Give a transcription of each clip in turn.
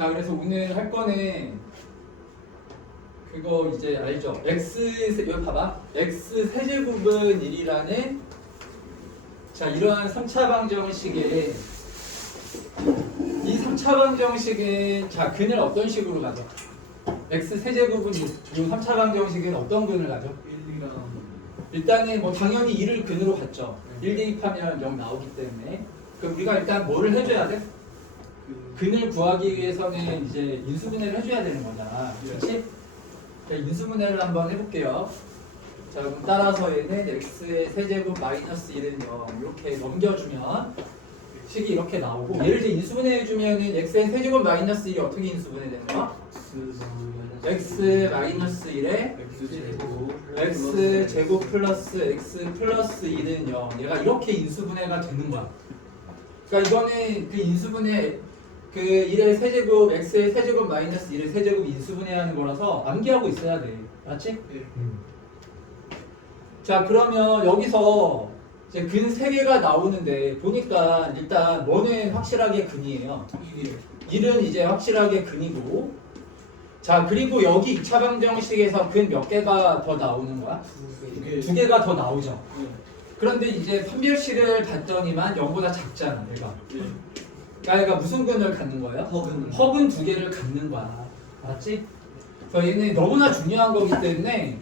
자, 그래서 오늘 할 거는 그거 이제 알죠? 여기 봐봐. x 세제곱은 1이라는 자, 이러한 3차 방정식의 이 3차 방정식은 자, 근을 어떤 식으로 가져? x 세제곱은 이 3차 방정식은 어떤 근을 가져? 1이랑 일단은 뭐 당연히 1을 근으로 갔죠. 1 대입하면 0 나오기 때문에. 그럼 우리가 일단 뭐를 해줘야 돼? 근을 구하기 위해서는 이제 인수분해를 해줘야 되는 거잖아. 그렇지? 자, 인수분해를 한번 해볼게요. 자, 그럼 따라서 얘는 x의 세제곱 마이너스 1은 0 이렇게 넘겨주면 식이 이렇게 나오고 얘를 이제 인수분해 해주면은 x의 세제곱 마이너스 1이 어떻게 인수분해 되는 거야? x 마이너스 1에 x 제곱 플러스 x 플러스 1은 0 얘가 이렇게 인수분해가 되는 거야. 그러니까 이거는 그 인수분해 그 1의 세제곱 x의 세제곱 마이너스 1의 세제곱 인수분해하는 거라서 암기하고 있어야 돼. 맞지? 자, 그러면 여기서 이제 근 3개가 나오는데 보니까 일단 뭐는 확실하게 근이에요. 1은 이제 확실하게 근이고 자, 그리고 여기 2차 방정식에서 근 몇 개가 더 나오는 거야? 2개가 더 나오죠. 그런데 이제 판별식을 봤더니만 0보다 작잖아, 얘가. 그러니까 얘가 무슨 근을 갖는 거예요? 허근 2개를 갖는 거야. 알았지? 그래서 얘는 너무나 중요한 거기 때문에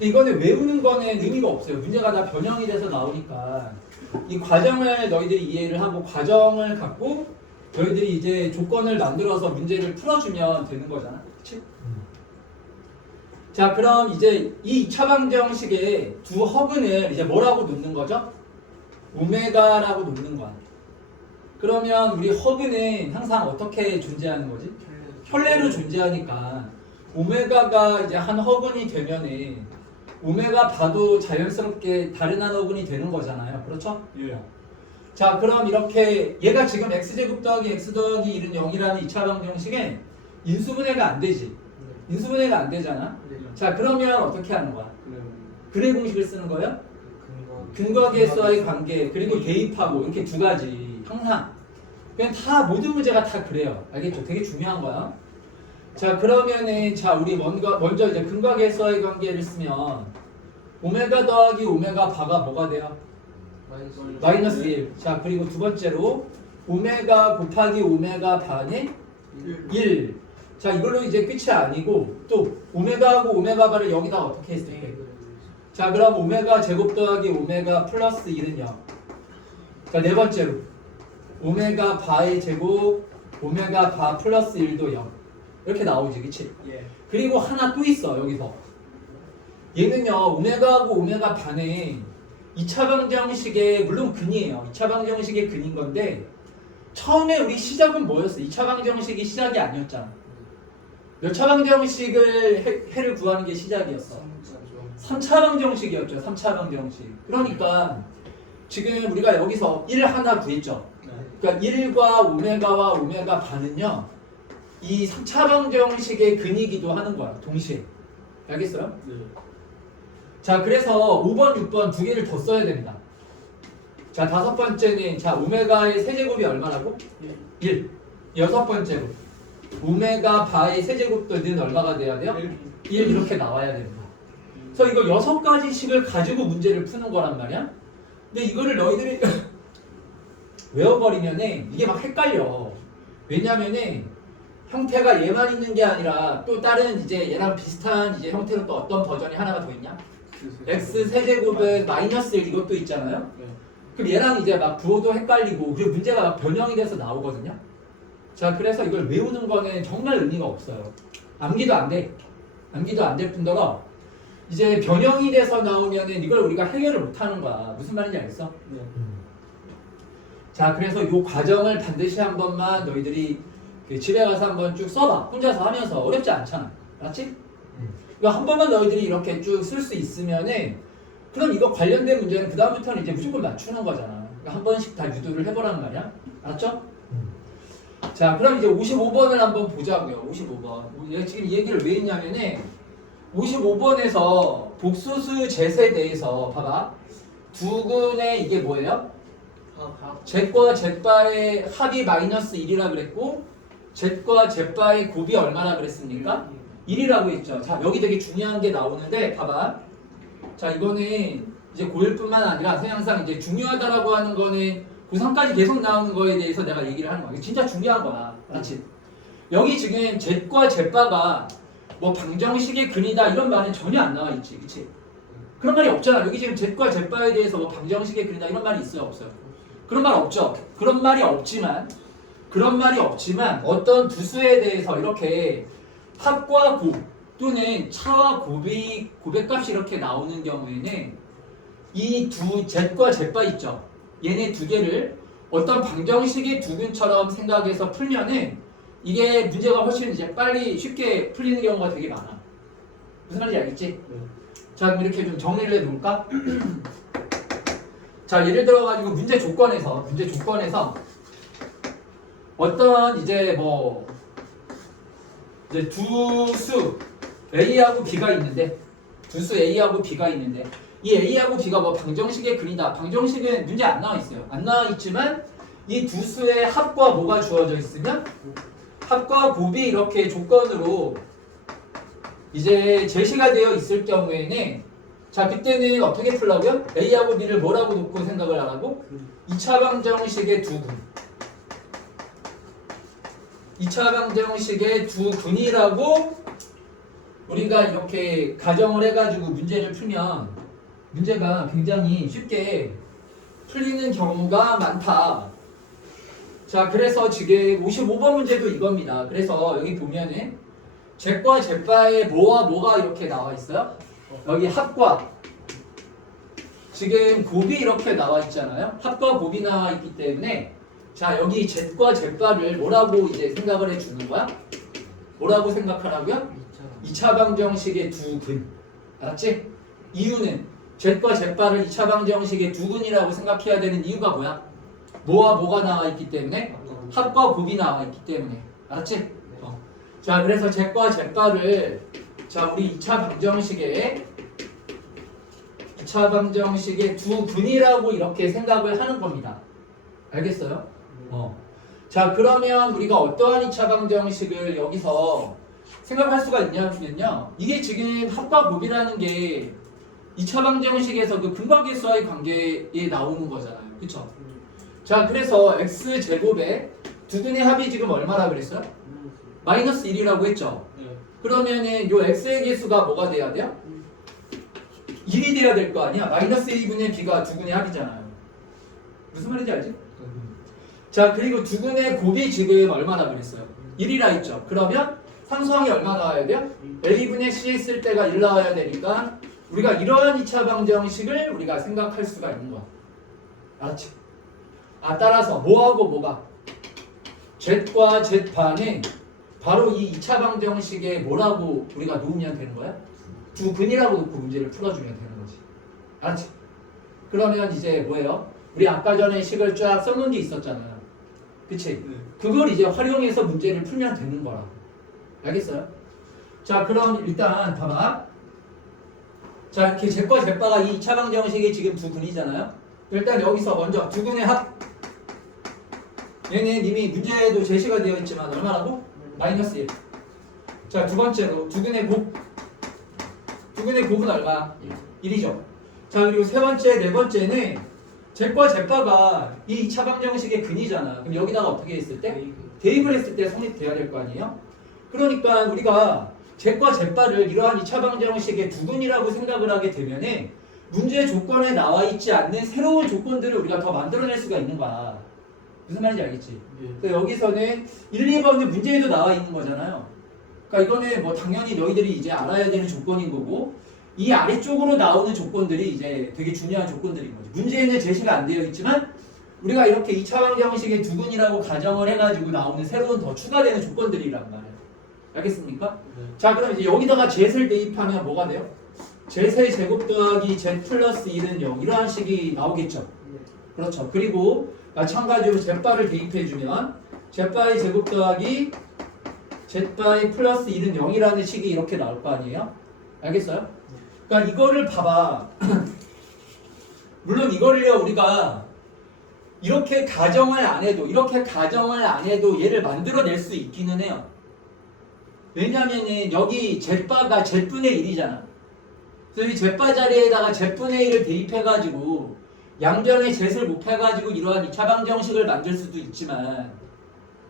이거는 외우는 거는 의미가 없어요. 문제가 다 변형이 돼서 나오니까 이 과정을 너희들이 이해를 하고 과정을 갖고 너희들이 이제 조건을 만들어서 문제를 풀어주면 되는 거잖아. 그치? 자, 그럼 이제 이 2차 방정식에 두 허근을 이제 뭐라고 놓는 거죠? 오메가라고 놓는 거야. 그러면 우리 허근은 항상 어떻게 존재하는 거지? 혈례로 존재하니까 오메가가 이제 한 허근이 되면은 오메가 봐도 자연스럽게 다른 한 허근이 되는 거잖아요. 그렇죠? 자, 그럼 이렇게 얘가 지금 x제곱 더하기 x 더하기 1은 0이라는 2차 방정식에 인수분해가 안 되지. 인수분해가 안 되잖아. 자, 그러면 어떻게 하는 거야? 근의 공식을 쓰는 거예요? 근과 계수와의 관계 그리고 대입하고 이렇게 두 가지 항상 그냥 다 모든 문제가 다 그래요. 알겠죠? 되게 중요한 거야. 자, 그러면은 자, 우리 먼저 이제 근과 계수와의 관계를 쓰면 오메가 더하기 오메가 바가 뭐가 돼요? 마이너스 1. 자, 그리고 두 번째로 오메가 곱하기 오메가 반의 1. 자, 이걸로 이제 끝이 아니고 또 오메가하고 오메가 바를 여기다 어떻게 했을게? 자, 그럼 오메가 제곱 더하기 오메가 플러스 1은 0. 자, 네 번째로 오메가 바의 제곱 오메가 바 플러스 1도 0. 이렇게 나오지, 그치? 그리고 하나 또 있어, 여기서. 얘는요, 오메가하고 오메가 반의 2차 방정식의 물론 근이에요. 2차 방정식의 근인 건데 처음에 우리 시작은 뭐였어? 2차 방정식이 시작이 아니었잖아. 몇 차 방정식을 해를 구하는 게 시작이었어? 3차 방정식이었죠. 3차 방정식. 그러니까 지금 우리가 여기서 1 하나 구했죠. 그러니까 1과 오메가와 오메가 반은요. 이 3차 방정식의 근이기도 하는 거야. 동시에. 알겠어요? 자, 그래서 5번, 6번 두 개를 더 써야 됩니다. 자, 다섯 번째는 자, 오메가의 세제곱이 얼마라고? 1. 여섯 번째로 오메가 바의 세제곱도 는 얼마가 돼야 돼요? 1 이렇게 나와야 됩니다. 그래서 이거 6가지식을 가지고 문제를 푸는 거란 말이야. 근데 이거를 너희들이 외워버리면은 이게 막 헷갈려. 왜냐면은 형태가 얘만 있는 게 아니라 또 다른 이제 얘랑 비슷한 이제 형태로 또 어떤 버전이 하나가 더 있냐? x 세제곱은 마이너스 1 이것도 있잖아요. 그럼 얘랑 이제 막 부호도 헷갈리고 그리고 문제가 막 변형이 돼서 나오거든요. 자, 그래서 이걸 외우는 거는 정말 의미가 없어요. 암기도 안 돼. 암기도 안 될 뿐더러 이제 변형이 돼서 나오면은 이걸 우리가 해결을 못 하는 거야. 무슨 말인지 알겠어? 자, 그래서 이 과정을 반드시 한 번만 너희들이 집에 가서 한번 쭉 써봐. 혼자서 하면서 어렵지 않잖아. 맞지? 이거 한 번만 너희들이 이렇게 쭉 쓸 수 있으면은 그럼 이거 관련된 문제는 그 다음부터는 이제 무조건 맞추는 거잖아. 그러니까 한 번씩 다 유도를 해보라는 말이야. 알았죠? 자, 그럼 이제 55번을 한번 보자고요. 55번. 내가 지금 이 얘기를 왜 했냐면은 55번에서 복소수 젯에 대해서 봐봐. 두 근의 이게 뭐예요? 젯과 젯바의 합이 마이너스 1이라 그랬고 Z과 Z바의 곱이 얼마나 그랬습니까? 1이라고 했죠. 자, 여기 되게 중요한 게 나오는데 봐봐. 자, 이거는 이제 고1뿐만 아니라 항상 이제 중요하다라고 하는 거는 고3까지 계속 나오는 거에 대해서 내가 얘기를 하는 거야. 이게 진짜 중요한 거야. 그렇지? 여기 지금 Z과 Z바가 뭐 방정식의 근이다 이런 말은 전혀 안 나와 있지. 그치? 그런 말이 없잖아. 여기 지금 Z과 Z바에 대해서 뭐 방정식의 근이다 이런 말이 있어요? 없어요? 그런 말 없죠. 그런 말이 없지만 어떤 두 수에 대해서 이렇게 합과 곱 또는 차와 곱의 값이 이렇게 나오는 경우에는 이 두 Z과 Z바 있죠. 얘네 두 개를 어떤 방정식의 두근처럼 생각해서 풀면은 이게 문제가 훨씬 이제 빨리 쉽게 풀리는 경우가 되게 많아. 무슨 말인지 알겠지? 자, 그럼 이렇게 좀 정리를 해볼까? 자, 예를 들어가지고 문제 조건에서 어떤 이제 뭐 이제 두 수 A하고 B가 있는데 이 A하고 B가 뭐 방정식의 근이다. 방정식은 문제 안 나와 있어요. 안 나와 있지만 이 두 수의 합과 뭐가 주어져 있으면 합과 곱이 이렇게 조건으로 이제 제시가 되어 있을 경우에는 자, 그때는 어떻게 풀라고요? A하고 B를 뭐라고 놓고 생각을 하라고? 2차 방정식의 두 근. 2차 방정식의 두 근이라고 우리가 이렇게 가정을 해가지고 문제를 풀면 문제가 굉장히 쉽게 풀리는 경우가 많다. 자, 그래서 지금 55번 문제도 이겁니다. 그래서 여기 보면은 Z과 Z바에 뭐와 뭐가 이렇게 나와 있어요? 여기 합과 지금 곱이 이렇게 나와 있잖아요. 합과 곱이 나와 있기 때문에 자, 여기 Z과 Z바를 뭐라고 이제 생각을 해주는 거야? 뭐라고 생각하라고요? 2차 방정식의 두 근. 알았지? 이유는 Z과 Z바를 2차 방정식의 두 근이라고 생각해야 되는 이유가 뭐야? 뭐와 뭐가 나와 있기 때문에? 합과 곱이 나와 있기 때문에. 알았지? 자, 그래서 Z과 Z바를 자, 우리 2차 방정식의 두 근이라고 이렇게 생각을 하는 겁니다. 알겠어요? 자, 그러면 우리가 어떠한 2차 방정식을 여기서 생각할 수가 있냐면요. 이게 지금 합과 곱이라는 게 2차 방정식에서 그 근과계수와의 관계에 나오는 거잖아요. 그쵸? 자, 그래서 x제곱에 두 근의 합이 지금 얼마라 그랬어요? 마이너스 1이라고 했죠? 그러면은 요 x의 개수가 뭐가 돼야 돼요? 1이 돼야 될 거 아니야? 마이너스 1분의 b가 두 근의 합이잖아요. 무슨 말인지 알지? 자, 그리고 두 근의 곱이 지금 얼마나 그랬어요? 1이라 했죠? 그러면 상수항이 얼마 나와야 돼요? a분의 c 했을 때가 1 나와야 되니까 우리가 이러한 2차 방정식을 우리가 생각할 수가 있는 거야. 알았지? 따라서 뭐하고 뭐가? Z과 Z바는 바로 이 2차 방정식에 뭐라고 우리가 놓으면 되는 거야? 두 근이라고 놓고 문제를 풀어주면 되는 거지. 알았지? 그러면 이제 뭐예요? 우리 아까 전에 식을 쫙 써놓은 게 있었잖아요. 그치? 그걸 이제 활용해서 문제를 풀면 되는 거라. 알겠어요? 자, 그럼 일단 봐봐. 자, 이렇게 Z과 Z바가 이 2차 방정식이 지금 두 근이잖아요. 일단 여기서 먼저 두 근의 합. 얘는 이미 문제에도 제시가 되어 있지만 얼마라고? 마이너스 1. 자, 두 번째로 두 근의 곱. 두 근의 곱은 얼마? 1이죠. 자, 그리고 세 번째, 네 번째는 Z과 Z바가 이 2차 방정식의 근이잖아. 그럼 여기다가 어떻게 했을 때? 대입을 했을 때 성립돼야 될 거 아니에요? 그러니까 우리가 Z과 Z바를 이러한 2차 방정식의 두 근이라고 생각을 하게 되면은 문제 조건에 나와 있지 않는 새로운 조건들을 우리가 더 만들어낼 수가 있는 거야. 무슨 말인지 알겠지? 그러니까 여기서는 1, 2번은 문제에도 나와 있는 거잖아요. 그러니까 이거는 뭐 당연히 너희들이 이제 알아야 되는 조건인 거고 이 아래쪽으로 나오는 조건들이 이제 되게 중요한 조건들인 거죠. 문제에는 제시가 안 되어 있지만 우리가 이렇게 2차 방정식의 두 근이라고 가정을 해가지고 나오는 새로운 더 추가되는 조건들이란 말이에요. 알겠습니까? 자, 그럼 이제 여기다가 Z를 대입하면 뭐가 돼요? Z의 제곱 더하기 Z 플러스 1은 0 이러한 식이 나오겠죠. 그렇죠. 그리고 마찬가지로 Z바를 대입해주면 Z바의 제곱 더하기 Z바의 플러스 1은 0이라는 식이 이렇게 나올 거 아니에요? 알겠어요? 그러니까 이거를 봐봐. 물론 이거를요 우리가 이렇게 가정을 안 해도 얘를 만들어낼 수 있기는 해요. 왜냐면은 여기 Z바가 Z분의 1이잖아. 그래서 이 Z바 자리에다가 Z분의 1을 대입해가지고 양변의 Z을 곱해가지고 이러한 2차 방정식을 만들 수도 있지만,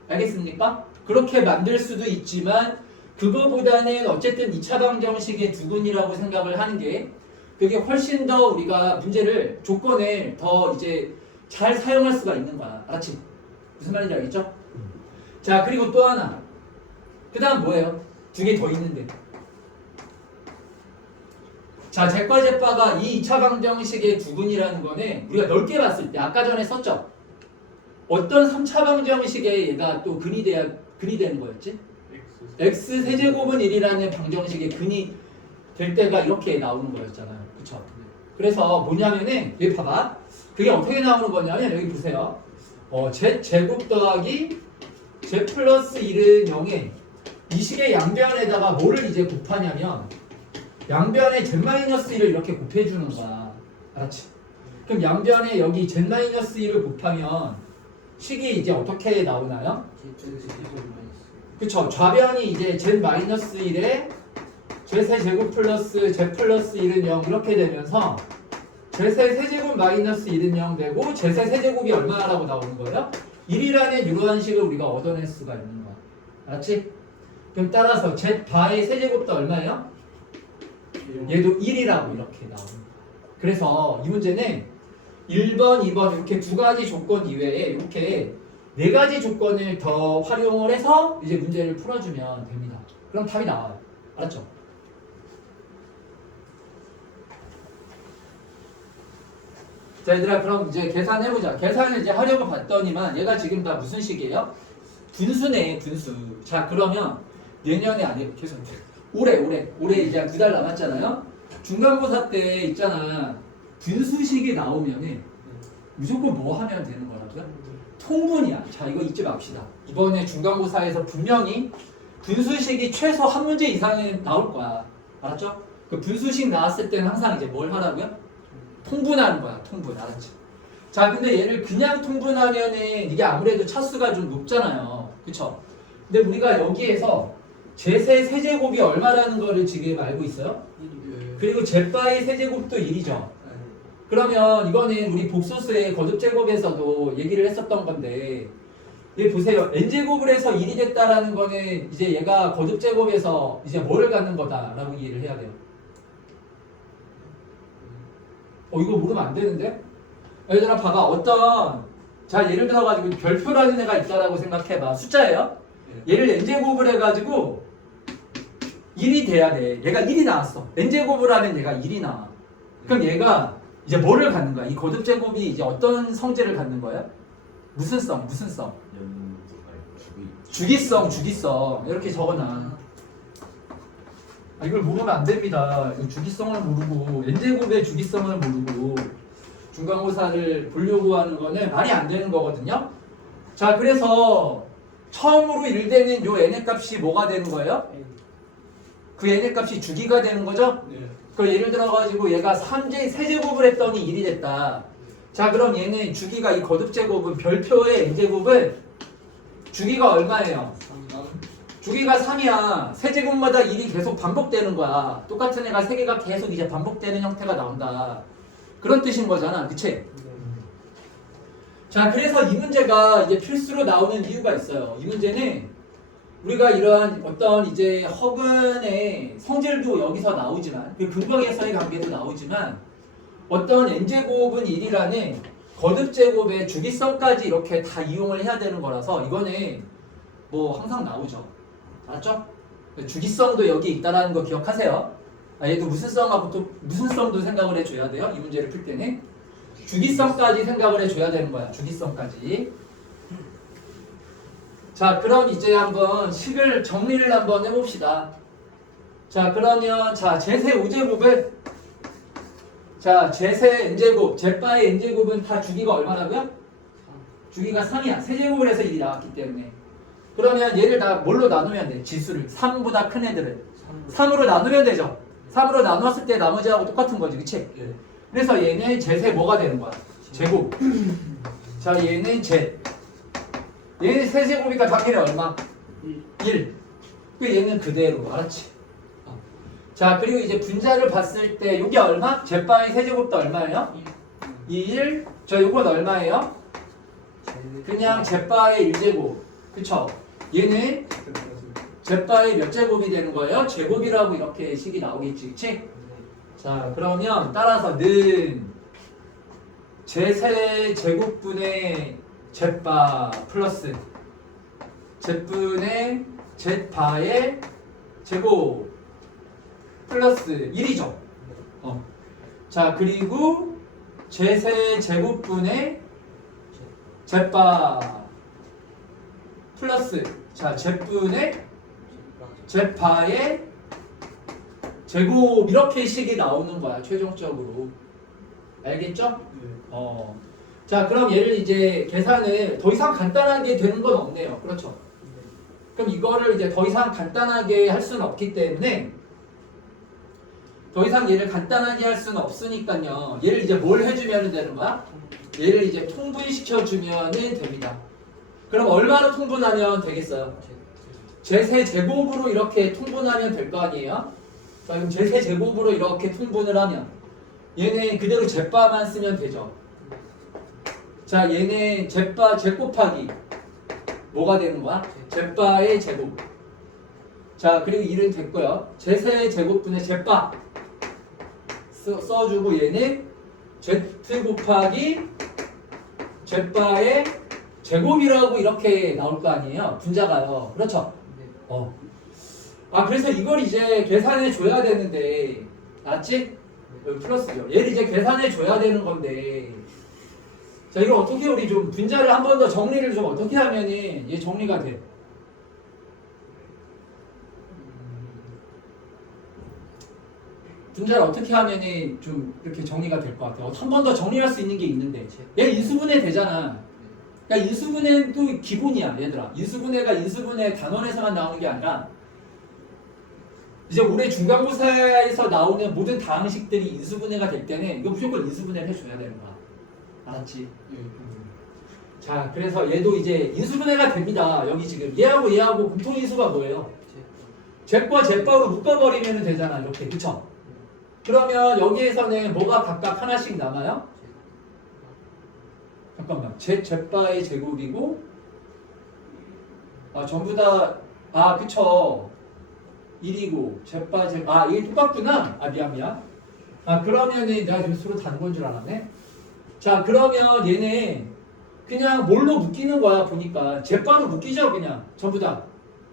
알겠습니까? 그렇게 만들 수도 있지만 그거보다는 어쨌든 2차 방정식의 두근이라고 생각을 하는 게 그게 훨씬 더 우리가 문제를 조건을 더 이제 잘 사용할 수가 있는 거야. 알았지? 무슨 말인지 알겠죠? 자, 그리고 또 하나. 그 다음 뭐예요? 두 개 더 있는데. 자, Z과 Z바가 이 2차 방정식의 두근이라는 거는 우리가 넓게 봤을 때 아까 전에 썼죠? 어떤 3차 방정식에 얘가 또 근이 되는 거였지? x 세제곱은 1이라는 방정식의 근이 될 때가 이렇게 나오는 거였잖아요. 그쵸? 그래서 뭐냐면은 여기 봐봐. 그게 어떻게 나오는 거냐면 여기 보세요. z 제곱 더하기 z 플러스 1은 0에 이 식의 양변에다가 뭐를 이제 곱하냐면 양변에 z-1을 이렇게 곱해주는 거야. 알았지? 그럼 양변에 여기 z-1을 곱하면 식이 이제 어떻게 나오나요? 그쵸? 좌변이 이제 z-1에 z-제곱 플러스 z 플러스 1은 0 이렇게 되면서 z-세제곱 마이너스 1은 0 되고 z-세제곱이 얼마라고 나오는 거예요? 1이라는 이러한 식을 우리가 얻어낼 수가 있는 거야. 알았지? 그럼 따라서 z바의 세제곱도 얼마예요? 얘도 1이라고 이렇게 나오는 거야. 그래서 이 문제는 1번, 2번 이렇게 두 가지 조건 이외에 이렇게 네 가지 조건을 더 활용을 해서 이제 문제를 풀어주면 됩니다. 그럼 답이 나와요. 알았죠? 자, 얘들아, 그럼 이제 계산해보자. 계산을 이제 하려고 봤더니만 얘가 지금 다 무슨 식이에요? 분수네, 분수. 자, 그러면 내년에 아니고 계산. 올해 이제 2달 남았잖아요. 중간고사 때 있잖아. 분수식이 나오면은 무조건 뭐 하면 되는 거라고요? 통분이야. 자, 이거 잊지 맙시다. 이번에 중간고사에서 분명히 분수식이 최소 한 문제 이상은 나올 거야. 알았죠? 그 분수식 나왔을 때는 항상 이제 뭘 하라고요? 통분하는 거야. 통분. 알았지? 자, 근데 얘를 그냥 통분하면은 이게 아무래도 차수가 좀 높잖아요. 그쵸? 근데 우리가 여기에서 제세 세제곱이 얼마라는 거를 지금 알고 있어요? 그리고 제바의 세제곱도 1이죠. 그러면 이거는 우리 복소수의 거듭제곱에서도 얘기를 했었던 건데, 얘 보세요. n제곱을 해서 1이 됐다라는 거는 이제 얘가 거듭제곱에서 이제 뭐를 갖는 거다라고 이해를 해야 돼요. 이거 모르면 안 되는데? 얘들아, 봐봐. 자, 예를 들어가지고 별표라는 애가 있다라고 생각해봐. 숫자예요? 얘를 n제곱을 해가지고 1이 돼야 돼. 얘가 1이 나왔어. n제곱을 하면 얘가 1이 나와. 그럼 얘가 이제 뭐를 갖는 거야? 이 거듭제곱이 이제 어떤 성질을 갖는 거야? 무슨 성? 주기성. 이렇게 적어놔. 이걸 모르면 안 됩니다. 주기성을 모르고 n제곱의 주기성을 모르고 중간고사를 보려고 하는 거는 말이 안 되는 거거든요. 자, 그래서 처음으로 1되는 요 n의 값이 뭐가 되는 거예요? 그 n의 값이 주기가 되는 거죠? 네. 그 예를 들어가지고 얘가 3제 세제곱을 했더니 1이 됐다. 자, 그럼 얘는 주기가 이 거듭제곱은 별표의 n제곱은 주기가 얼마예요? 주기가 3이야. 세제곱마다 1이 계속 반복되는 거야. 똑같은 애가 3개가 계속 이제 반복되는 형태가 나온다. 그런 뜻인 거잖아. 그치? 자, 그래서 이 문제가 이제 필수로 나오는 이유가 있어요. 이 문제는 우리가 이러한 어떤 이제 허근의 성질도 여기서 나오지만, 그 근방에서의 관계도 나오지만, 어떤 n제곱은 1이라는 거듭제곱의 주기성까지 이렇게 다 이용을 해야 되는 거라서 이거는 뭐 항상 나오죠. 알았죠? 주기성도 여기 있다라는 거 기억하세요. 얘도 무슨성하고 또 무슨성도 생각을 해줘야 돼요. 이 문제를 풀 때는 주기성까지 생각을 해줘야 되는 거야. 주기성까지. 자, 그럼 이제 한번 식을 정리를 한번 해봅시다. 자, 그러면 자 제세 5제곱은 자 제세 n제곱, 제바의 n제곱은 다 주기가 얼마라고요? 주기가 3이야. 세제곱을 해서 1이 나왔기 때문에. 그러면 얘를 다 뭘로 나누면 돼? 지수를. 3보다 큰 애들을 3으로 나누면 되죠. 3으로 나눴을 때 나머지하고 똑같은 거지. 그치? 그래서 얘는 제세 뭐가 되는 거야? 제곱. 자, 얘는 Z. 얘는 세제곱이니까 당연히 얼마? 1. 그 얘는 그대로. 알았지? 자, 그리고 이제 분자를 봤을 때 이게 얼마? Z바의 세제곱도 얼마예요? 1. 자, 이건 얼마예요? 그냥 Z바의 1제곱. 그쵸? 얘는 Z바의 몇 제곱이 되는 거예요? 제곱이라고 이렇게 식이 나오겠지. 그치? 자, 그러면 따라서 는 Z세 제곱분의 Z바 플러스 Z분의 Z바의 제곱 플러스 1이죠. 자, 그리고 Z세 제곱분의 Z바 플러스 자, Z분의 Z바의 제곱 이렇게 식이 나오는 거야, 최종적으로. 알겠죠? 자, 그럼 얘를 이제 계산을 더 이상 간단하게 되는 건 없네요. 그렇죠? 그럼 이거를 이제 더 이상 간단하게 할 수는 없기 때문에 더 이상 얘를 간단하게 할 수는 없으니까요. 얘를 이제 뭘 해주면 되는 거야? 얘를 이제 통분시켜 주면 됩니다. 그럼 얼마로 통분하면 되겠어요? 제세 제곱으로 이렇게 통분하면 될 거 아니에요? 자, 그럼 제세 제곱으로 이렇게 통분을 하면 얘는 그대로 Z바만 쓰면 되죠. 자, 얘는 Z바 Z 곱하기 뭐가 되는 거야? Z바의 제곱. 자, 그리고 1은 됐고요. 제세 제곱분의 Z바 써주고 얘는 Z 곱하기 Z바의 제곱이라고 이렇게 나올 거 아니에요? 분자가요. 그렇죠? 그래서 이걸 이제 계산해 줘야 되는데, 맞지? 여기 플러스죠. 얘를 이제 계산해 줘야 되는 건데, 자, 이거 어떻게 우리 좀 분자를 한 번 더 정리를 좀 어떻게 하면은 얘 정리가 돼? 분자를 어떻게 하면은 좀 이렇게 정리가 될 것 같아요. 한 번 더 정리할 수 있는 게 있는데, 얘 인수분해 되잖아. 그러니까 인수분해도 기본이야, 얘들아. 인수분해가 인수분해 단원에서만 나오는 게 아니라 이제 올해 중간고사에서 나오는 모든 다항식들이 인수분해가 될 때는 이거 무조건 인수분해를 해줘야 되는 거야. 알았지? 자, 그래서 얘도 이제 인수분해가 됩니다. 여기 지금 얘하고 얘하고 공통인수가 뭐예요? Z과 Z바로 묶어버리면 되잖아, 이렇게. 그쵸? 그러면 여기에서는 뭐가 각각 하나씩 남아요? 잠깐만, Z바의 제곱이고 전부 다 그쵸, 1이고 Z바 제곱 이게 똑같구나. 미안. 그러면은 내가 지금 서로 다른 건 줄 알았네. 자, 그러면 얘네 그냥 뭘로 묶이는 거야, 보니까. Z바로 묶이죠, 그냥 전부 다.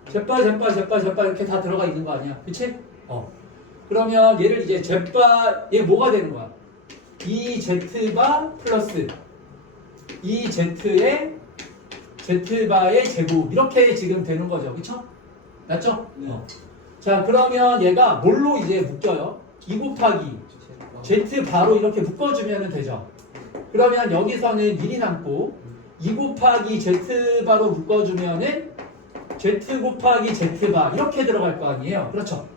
Z바 이렇게 다 들어가 있는 거 아니야, 그치? 그러면 얘를 이제 Z바, 얘 뭐가 되는 거야? 2Z바 플러스 2Z의 Z바의 제곱 이렇게 지금 되는 거죠, 그쵸? 맞죠? 자, 그러면 얘가 뭘로 이제 묶여요? 2 곱하기 Z바로 이렇게 묶어주면 되죠. 그러면 여기서는 1이 남고 2 곱하기 Z바로 묶어주면은 Z 곱하기 Z바 이렇게 들어갈 거 아니에요, 그렇죠?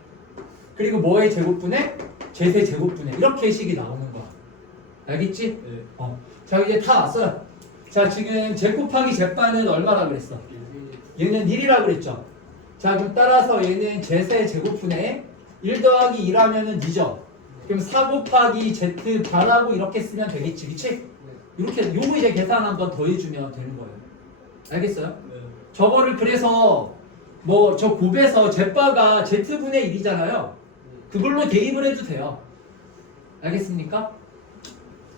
그리고 뭐의 제곱분의 Z의 제곱분의 이렇게 식이 나오는 거야. 알겠지? 자, 이제 다 왔어요. 자, 지금 Z 곱하기 Z바는 얼마라 그랬어? 얘는 1이라 그랬죠. 자, 그럼 따라서 얘는 Z의 제곱분의 1 더하기 2라면은 2죠. 그럼 4 곱하기 Z바라고 이렇게 쓰면 되겠지, 그치? 이렇게 요거 이제 계산 한번 더해주면 되는 거예요. 알겠어요? 저거를 그래서 뭐 저 곱에서 Z바가 Z분의 1이잖아요. 그걸로 대입을 해도 돼요. 알겠습니까?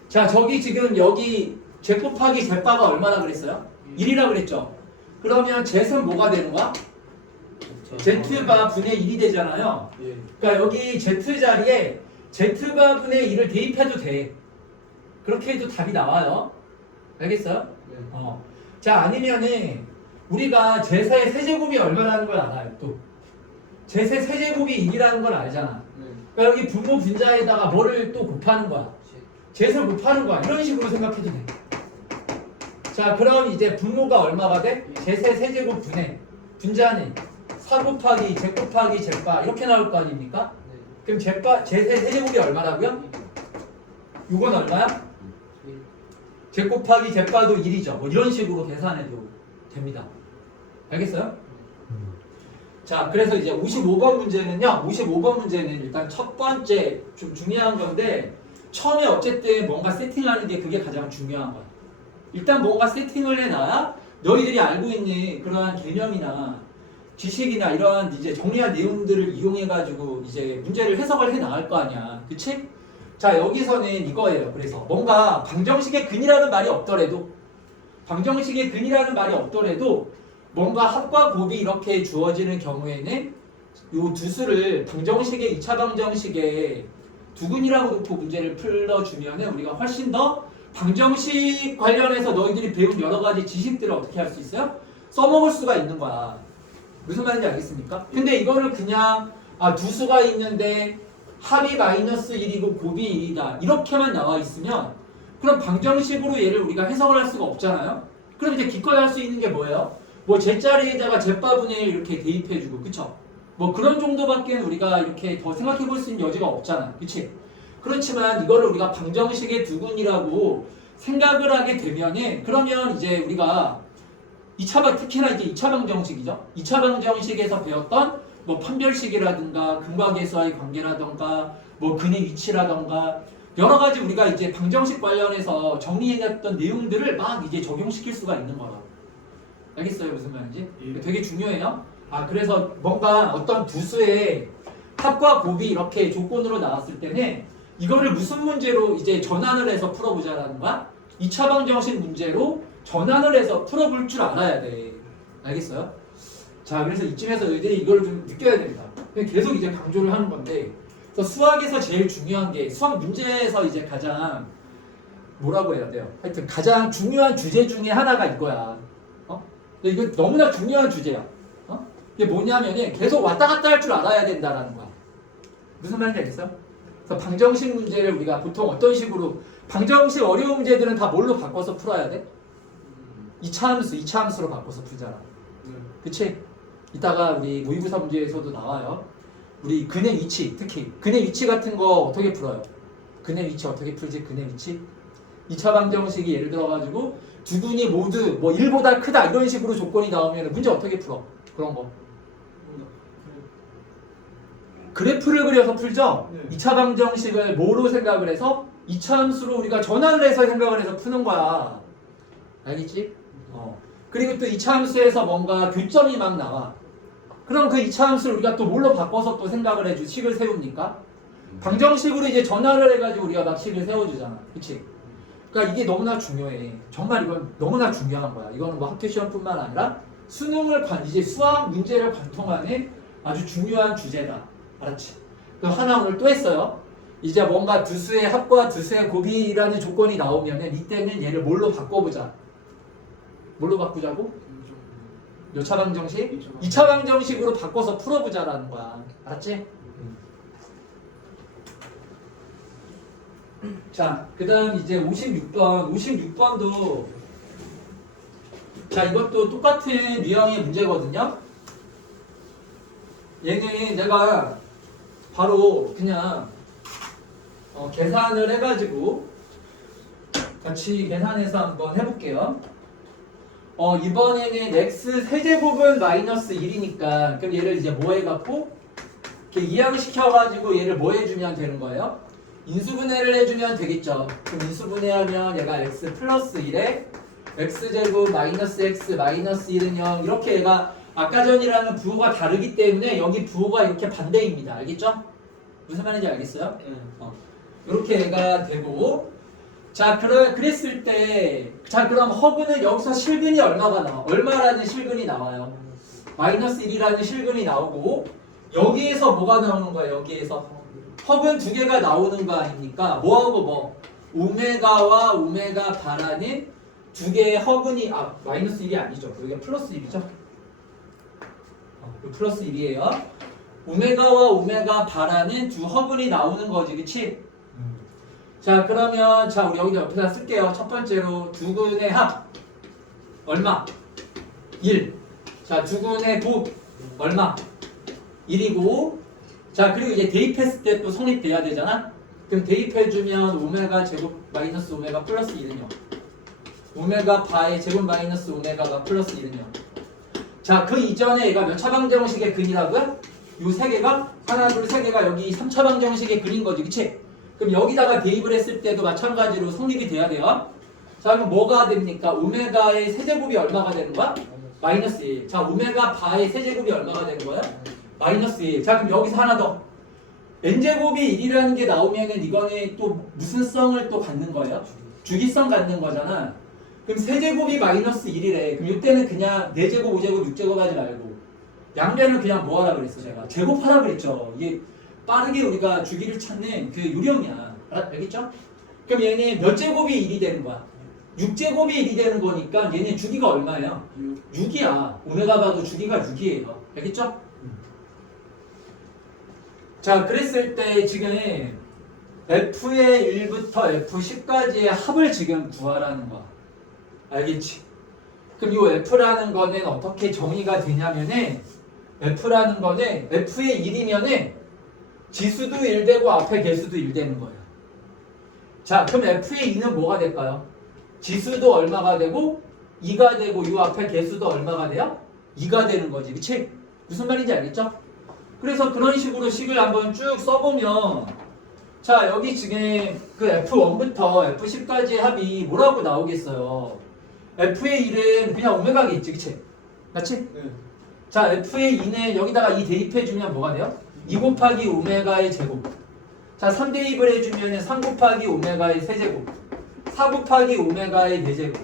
자, 저기 지금 여기 Z 곱하기 Z바가 얼마나 그랬어요? 1이라 그랬죠. 그러면 Z는 뭐가 되는 거야? Z바 분의 1이 되잖아요. 그러니까 여기 Z 자리에 Z바 분의 1을 대입해도 돼. 그렇게 해도 답이 나와요. 알겠어요? 자, 아니면은 우리가 제세의 세제곱이 얼마라는 걸 알아요. 또 제세 세제곱이 1이라는 걸 알잖아. 그러니까 여기 분모 분자에다가 뭐를 또 곱하는 거야. 제세를 곱하는 거야. 이런 식으로 생각해도 돼. 자, 그럼 이제 분모가 얼마가 돼? 제세 세제곱 분의 분자는 4 곱하기 Z 곱하기 Z바 이렇게 나올 거 아닙니까? 그럼 제세 세제곱이 얼마라고요? 이건 얼마야? 제 곱하기 제바도 1이죠. 뭐 이런 식으로 계산해도 됩니다. 알겠어요? 자, 그래서 이제 55번 문제는요. 55번 문제는 일단 첫 번째 좀 중요한 건데 처음에 어쨌든 뭔가 세팅하는 게 그게 가장 중요한 거야. 일단 뭔가 세팅을 해놔야 너희들이 알고 있는 그러한 개념이나 지식이나 이러한 이제 정리한 내용들을 이용해가지고 이제 문제를 해석을 해 나갈 거 아니야. 그치? 자, 여기서는 이거예요. 그래서 뭔가 방정식의 근이라는 말이 없더라도 방정식의 근이라는 말이 없더라도 뭔가 합과 곱이 이렇게 주어지는 경우에는 요 두 수를 방정식의 2차 방정식에 두근이라고 놓고 문제를 풀어주면은 우리가 훨씬 더 방정식 관련해서 너희들이 배운 여러 가지 지식들을 어떻게 할 수 있어요? 써먹을 수가 있는 거야. 무슨 말인지 알겠습니까? 근데 이거를 그냥 두 수가 있는데 합이 마이너스 1이고 곱이 1이다 이렇게만 나와 있으면 그럼 방정식으로 얘를 우리가 해석을 할 수가 없잖아요. 그럼 이제 기껏 할 수 있는 게 뭐예요? 뭐 제자리에다가 제바분의 1 이렇게 대입해주고 그쵸? 뭐 그런 정도밖에 우리가 이렇게 더 생각해 볼 수 있는 여지가 없잖아. 그치? 그렇지만 이거를 우리가 방정식의 두근이라고 생각을 하게 되면은 그러면 이제 우리가 특히나 이제 2차 방정식이죠. 2차 방정식에서 배웠던 뭐 판별식이라든가 근과계수와의 관계라든가 뭐 근의 위치라든가 여러 가지 우리가 이제 방정식 관련해서 정리해놨던 내용들을 막 이제 적용시킬 수가 있는 거예요. 알겠어요? 무슨 말인지? 예. 되게 중요해요. 그래서 뭔가 어떤 두 수의 합과 곱이 이렇게 조건으로 나왔을 때는 이거를 무슨 문제로 이제 전환을 해서 풀어보자라는 거야? 2차 방정식 문제로 전환을 해서 풀어볼 줄 알아야 돼. 알겠어요? 자, 그래서 이쯤에서 너희들이 이걸 좀 느껴야 됩니다. 계속 이제 강조를 하는 건데, 그래서 수학에서 제일 중요한 게 수학 문제에서 이제 가장 뭐라고 해야 돼요? 하여튼 가장 중요한 주제 중에 하나가 이거야. 근데 이거 너무나 중요한 주제야. 이게 뭐냐면은 계속 왔다 갔다 할 줄 알아야 된다라는 거야. 무슨 말인지 알겠어요? 그래서 방정식 문제를 우리가 보통 어떤 식으로 방정식 어려운 문제들은 다 뭘로 바꿔서 풀어야 돼? 2차 함수로 바꿔서 풀잖아. 그치? 이따가 우리 모의고사 문제에서도 나와요. 우리 근의 위치, 특히 근의 위치 같은 거 어떻게 풀어요? 근의 위치 어떻게 풀지? 근의 위치? 2차 방정식이 예를 들어가지고 두 근이 모두 뭐 1보다 크다 이런 식으로 조건이 나오면 문제 어떻게 풀어? 그런 거. 그래프를 그려서 풀죠? 네. 2차 방정식을 뭐로 생각을 해서 2차 함수로 우리가 전환을 해서 생각을 해서 푸는 거야. 알겠지? 그리고 또 2차 함수에서 뭔가 교점이 막 나와. 그럼 그 2차 함수를 우리가 또 뭘로 바꿔서 또 생각을 해주, 식을 세웁니까? 방정식으로 이제 전환을 해가지고 우리가 막 식을 세워주잖아. 그치? 그러니까 이게 너무나 중요해. 정말 이건 너무나 중요한 거야. 이거는 뭐 학교 시험뿐만 아니라 이제 수학 문제를 관통하는 아주 중요한 주제다. 알았지? 그럼 하나 오늘 또 했어요. 이제 뭔가 두 수의 합과 두 수의 곱이라는 조건이 나오면은 이때는 얘를 뭘로 바꿔보자. 뭘로 바꾸자고? 몇 차 방정식? 2차 방정식으로 바꿔서 풀어보자라는 거야. 알았지? 자, 그 다음 이제 56번도 자, 이것도 똑같은 유형의 문제거든요. 얘는 내가 바로 그냥 계산을 해가지고 같이 계산해서 한번 해볼게요. 이번에는 x 세제곱은 마이너스 1이니까 그럼 얘를 이제 뭐 해갖고 이렇게 이항시켜가지고 얘를 뭐 해주면 되는 거예요? 인수분해를 해주면 되겠죠. 그럼 인수분해하면 얘가 x 플러스 1에 x제곱 마이너스 x 마이너스 1은 0 이렇게 얘가 아까 전이랑은 부호가 다르기 때문에 여기 부호가 이렇게 반대입니다. 알겠죠? 무슨 말인지 알겠어요? 이렇게 얘가 되고 자, 그랬을 때 자, 그럼 허브는 여기서 실근이 얼마가 나와? 얼마라는 실근이 나와요? 마이너스 1이라는 실근이 나오고 여기에서 뭐가 나오는 거야? 여기에서 허브는 두 개가 나오는 거 아닙니까? 뭐하고 뭐? 오메가와 오메가 바라는 두 개의 허근이 마이너스 1이 아니죠. 여기가 플러스 1이죠. 플러스 1이에요. 오메가와 오메가 바라는 두 허근이 나오는 거지. 그치? 자, 그러면 자, 우리 여기 옆에다 쓸게요. 첫 번째로 두 근의 합 얼마? 1. 자, 두 근의 곱 얼마? 1이고 자, 그리고 이제 대입했을 때 또 성립돼야 되잖아. 그럼 대입해주면 오메가 제곱 마이너스 오메가 플러스 1은 0. 오메가 바의 제곱 마이너스 오메가가 플러스 1은요. 자, 그 이전에 얘가 몇 차방정식의 근이라고요? 요 세 개가 하나, 둘, 세 개가 여기 3차방정식의 근인 거지, 그치? 그럼 여기다가 대입을 했을 때도 마찬가지로 성립이 돼야 돼요. 자, 그럼 뭐가 됩니까? 오메가의 세제곱이 얼마가 되는 거야? 마이너스 1. 자, 오메가 바의 세제곱이 얼마가 되는 거야? 마이너스 1. 자, 그럼 여기서 하나 더. n제곱이 1이라는 게 나오면은 이거는 또 무슨 성을 또 갖는 거예요? 주기성 갖는 거잖아. 그럼 세제곱이 마이너스 1이래. 그럼 이때는 그냥 4제곱, 5제곱, 6제곱 하지 말고 양변을 그냥 뭐 하라 그랬어, 제가? 제곱하라 그랬죠. 이게 빠르게 우리가 주기를 찾는 그 요령이야. 알겠죠? 그럼 얘는 몇 제곱이 1이 되는 거야? 6제곱이 1이 되는 거니까 얘는 주기가 얼마예요? 6이야. 오메가 봐도 주기가 6이에요. 알겠죠? 자, 그랬을 때 지금 F의 1부터 F10까지의 합을 지금 구하라는 거야. 알겠지? 그럼 이 F라는 거는 어떻게 정의가 되냐면은 F라는 거는 F의 1이면은 지수도 1 되고 앞에 개수도 1 되는 거예요. 자, 그럼 F의 2는 뭐가 될까요? 지수도 얼마가 되고 2가 되고 이 앞에 개수도 얼마가 돼요? 2가 되는 거지. 그치? 무슨 말인지 알겠죠? 그래서 그런 식으로 식을 한번 쭉 써보면 자, 여기 지금 그 F1부터 F10까지의 합이 뭐라고 나오겠어요? F의 1은 그냥 오메가겠지, 그치? 맞지? 네. 자, F의 2는 여기다가 2 대입해주면 뭐가 돼요? 2 곱하기 오메가의 제곱. 자, 3 대입을 해주면 3 곱하기 오메가의 세제곱. 4 곱하기 오메가의 4제곱.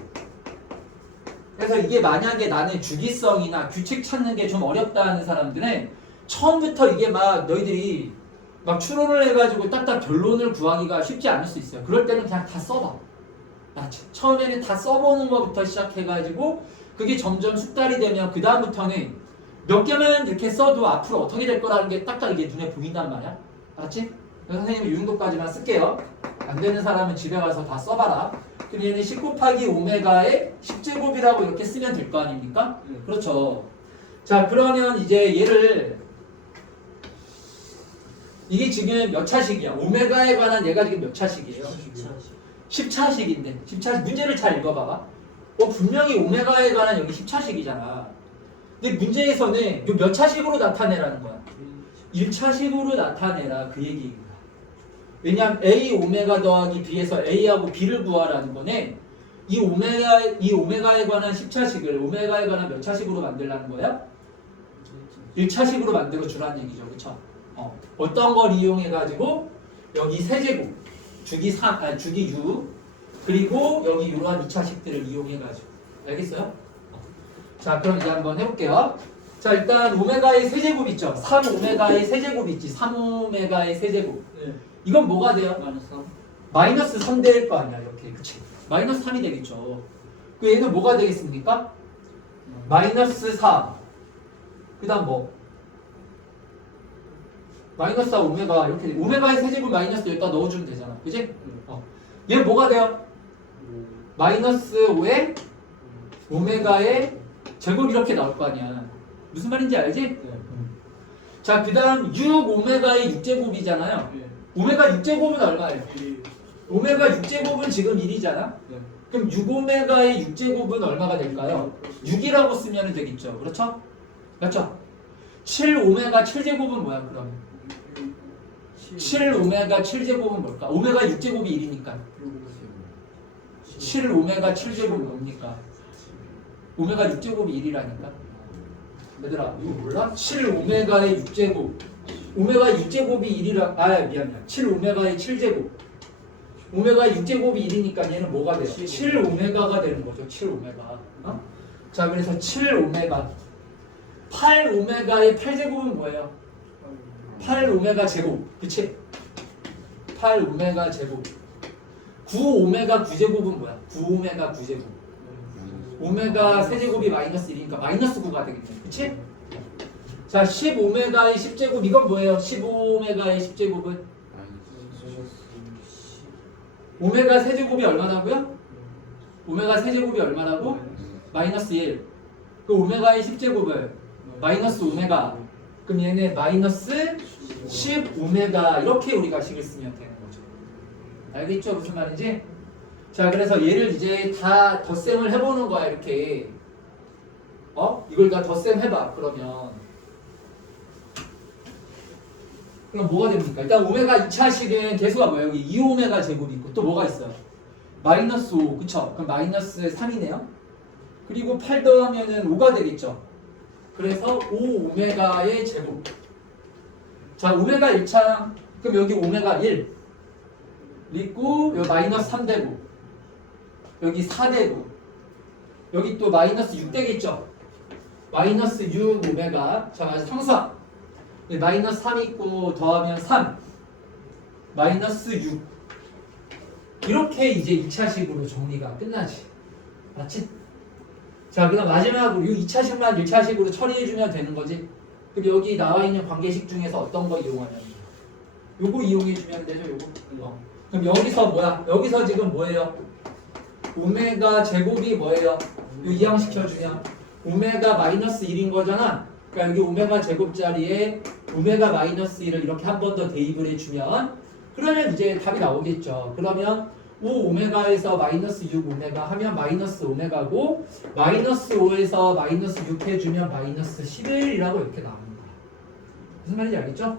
그래서 이게 만약에 나는 주기성이나 규칙 찾는 게 좀 어렵다 하는 사람들은 처음부터 이게 막 너희들이 막 추론을 해가지고 딱딱 결론을 구하기가 쉽지 않을 수 있어요. 그럴 때는 그냥 다 써봐. 처음에는 다 써보는 것부터 시작해가지고 그게 점점 숙달이 되면 그 다음부터는 몇 개만 이렇게 써도 앞으로 어떻게 될 거라는 게 딱딱 이게 눈에 보인단 말이야. 알았지? 선생님이 이 정도까지만 쓸게요. 안 되는 사람은 집에 가서 다 써봐라. 그럼 얘는 10 곱하기 오메가의 10제곱이라고 이렇게 쓰면 될 거 아닙니까? 그렇죠. 자, 그러면 이제 얘를 이게 지금 몇 차식이야? 오메가에 관한 얘가 지금 몇 차식이에요? 10차식인데 10차식 문제를 잘 읽어봐봐. 분명히 오메가에 관한 여기 10차식이잖아. 근데 문제에서는 요 몇 차식으로 나타내라는 거야. 1차식으로 나타내라 그 얘기입니다. 왜냐하면 A 오메가 더하기 B에서 A하고 B를 구하라는 거네. 이 오메가에 관한 10차식을 오메가에 관한 몇 차식으로 만들라는 거야? 1차식으로 만들어 주라는 얘기죠. 그쵸? 어떤 걸 이용해가지고 여기 세제곱, 주기 3, 주기 6 그리고 여기 이러한 2차식들을 이용해가지고 알겠어요? 자, 그럼 이제 한번 해볼게요. 자, 일단 오메가의 세제곱 있죠? 3오메가의 세제곱 있지? 3오메가의 세제곱. 네. 이건 뭐가 돼요? 마이너스 3. 마이너스 3 될 거 아니야, 이렇게. 그치? 마이너스 3이 되겠죠. 그 얘는 뭐가 되겠습니까? 마이너스 4. 그 다음 뭐? 마이너스 4 오메가 이렇게 돼. 오메가의 세제곱 마이너스 여기다 넣어주면 되잖아. 그치? 얘는 뭐가 돼요? 마이너스 5에 오메가의 제곱 이렇게 나올 거 아니야. 무슨 말인지 알지? 네. 자, 그 다음 6 오메가의 6제곱이잖아요. 네. 오메가 6제곱은 얼마예요? 오메가 6제곱은 지금 1이잖아. 네. 그럼 6오메가의 6제곱은 얼마가 될까요? 6이라고 쓰면 되겠죠. 그렇죠? 맞죠? 7오메가 7제곱은 뭐야 그러면? 7오메가 7제곱은 뭘까? 오메가 6제곱이 1이니까 7오메가 7제곱은 뭡니까? 오메가 6제곱이 1이라니까. 얘들아 이거 몰라? 7오메가의 6제곱 오메가 6제곱이 1이라 미안해 7오메가의 7제곱 오메가의 6제곱이 1이니까 얘는 뭐가 돼요? 7오메가가 되는 거죠. 7오메가. 자, 그래서 7오메가 8오메가의 8제곱은 뭐예요? 8오메가 제곱. 그치? 8오메가 제곱 9오메가 9제곱은 뭐야? 9오메가 9제곱 오메가 세제곱이 마이너스 1이니까 마이너스 9가 되겠네. 그치? 자, 10오메가의 10제곱 이건 뭐예요? 15오메가의 10제곱은? 오메가 세제곱이 얼마라고요? 오메가 세제곱이 얼마라고? 마이너스 1. 그 오메가의 10제곱을 마이너스 오메가. 그럼 얘네 마이너스 10오메가 이렇게 우리가 식을 쓰면 되는 거죠. 알겠죠? 무슨 말인지? 자, 그래서 얘를 이제 다 덧셈을 해보는 거야, 이렇게. 이걸 다 덧셈 해봐, 그러면. 그럼 뭐가 됩니까? 일단 오메가 2차식은 개수가 뭐예요? 여기 2오메가 제곱이 있고 또 뭐가 있어요? 마이너스 5, 그쵸? 그럼 마이너스 3이네요? 그리고 8 더하면은 5가 되겠죠? 그래서 5오메가의 제곱. 자, 오메가 1차, 그럼 여기 오메가 1 있고 여기 마이너스 3 되고 여기 4 되고 여기 또 마이너스 6 되겠죠? 마이너스 6 오메가. 자, 상수항 마이너스 3 있고 더하면 3 마이너스 6 이렇게 이제 2차식으로 정리가 끝나지. 맞지? 자, 그다음 마지막으로 이 2차식만 1차식으로 처리해주면 되는 거지. 그럼 여기 나와 있는 관계식 중에서 어떤 거 이용하냐면 요거 이용해주면 되죠. 요거. 그럼 여기서 뭐야? 여기서 지금 뭐예요? 오메가 제곱이 뭐예요? 요 이항시켜주면 오메가 마이너스 1인 거잖아. 그러니까 여기 오메가 제곱 자리에 오메가 마이너스 1을 이렇게 한 번 더 대입을 해주면 그러면 이제 답이 나오겠죠. 그러면 5오메가에서 마이너스 6오메가 하면 마이너스 오메가고 마이너스 5에서 마이너스 6 해주면 마이너스 11이라고 이렇게 나옵니다. 무슨 말인지 알겠죠?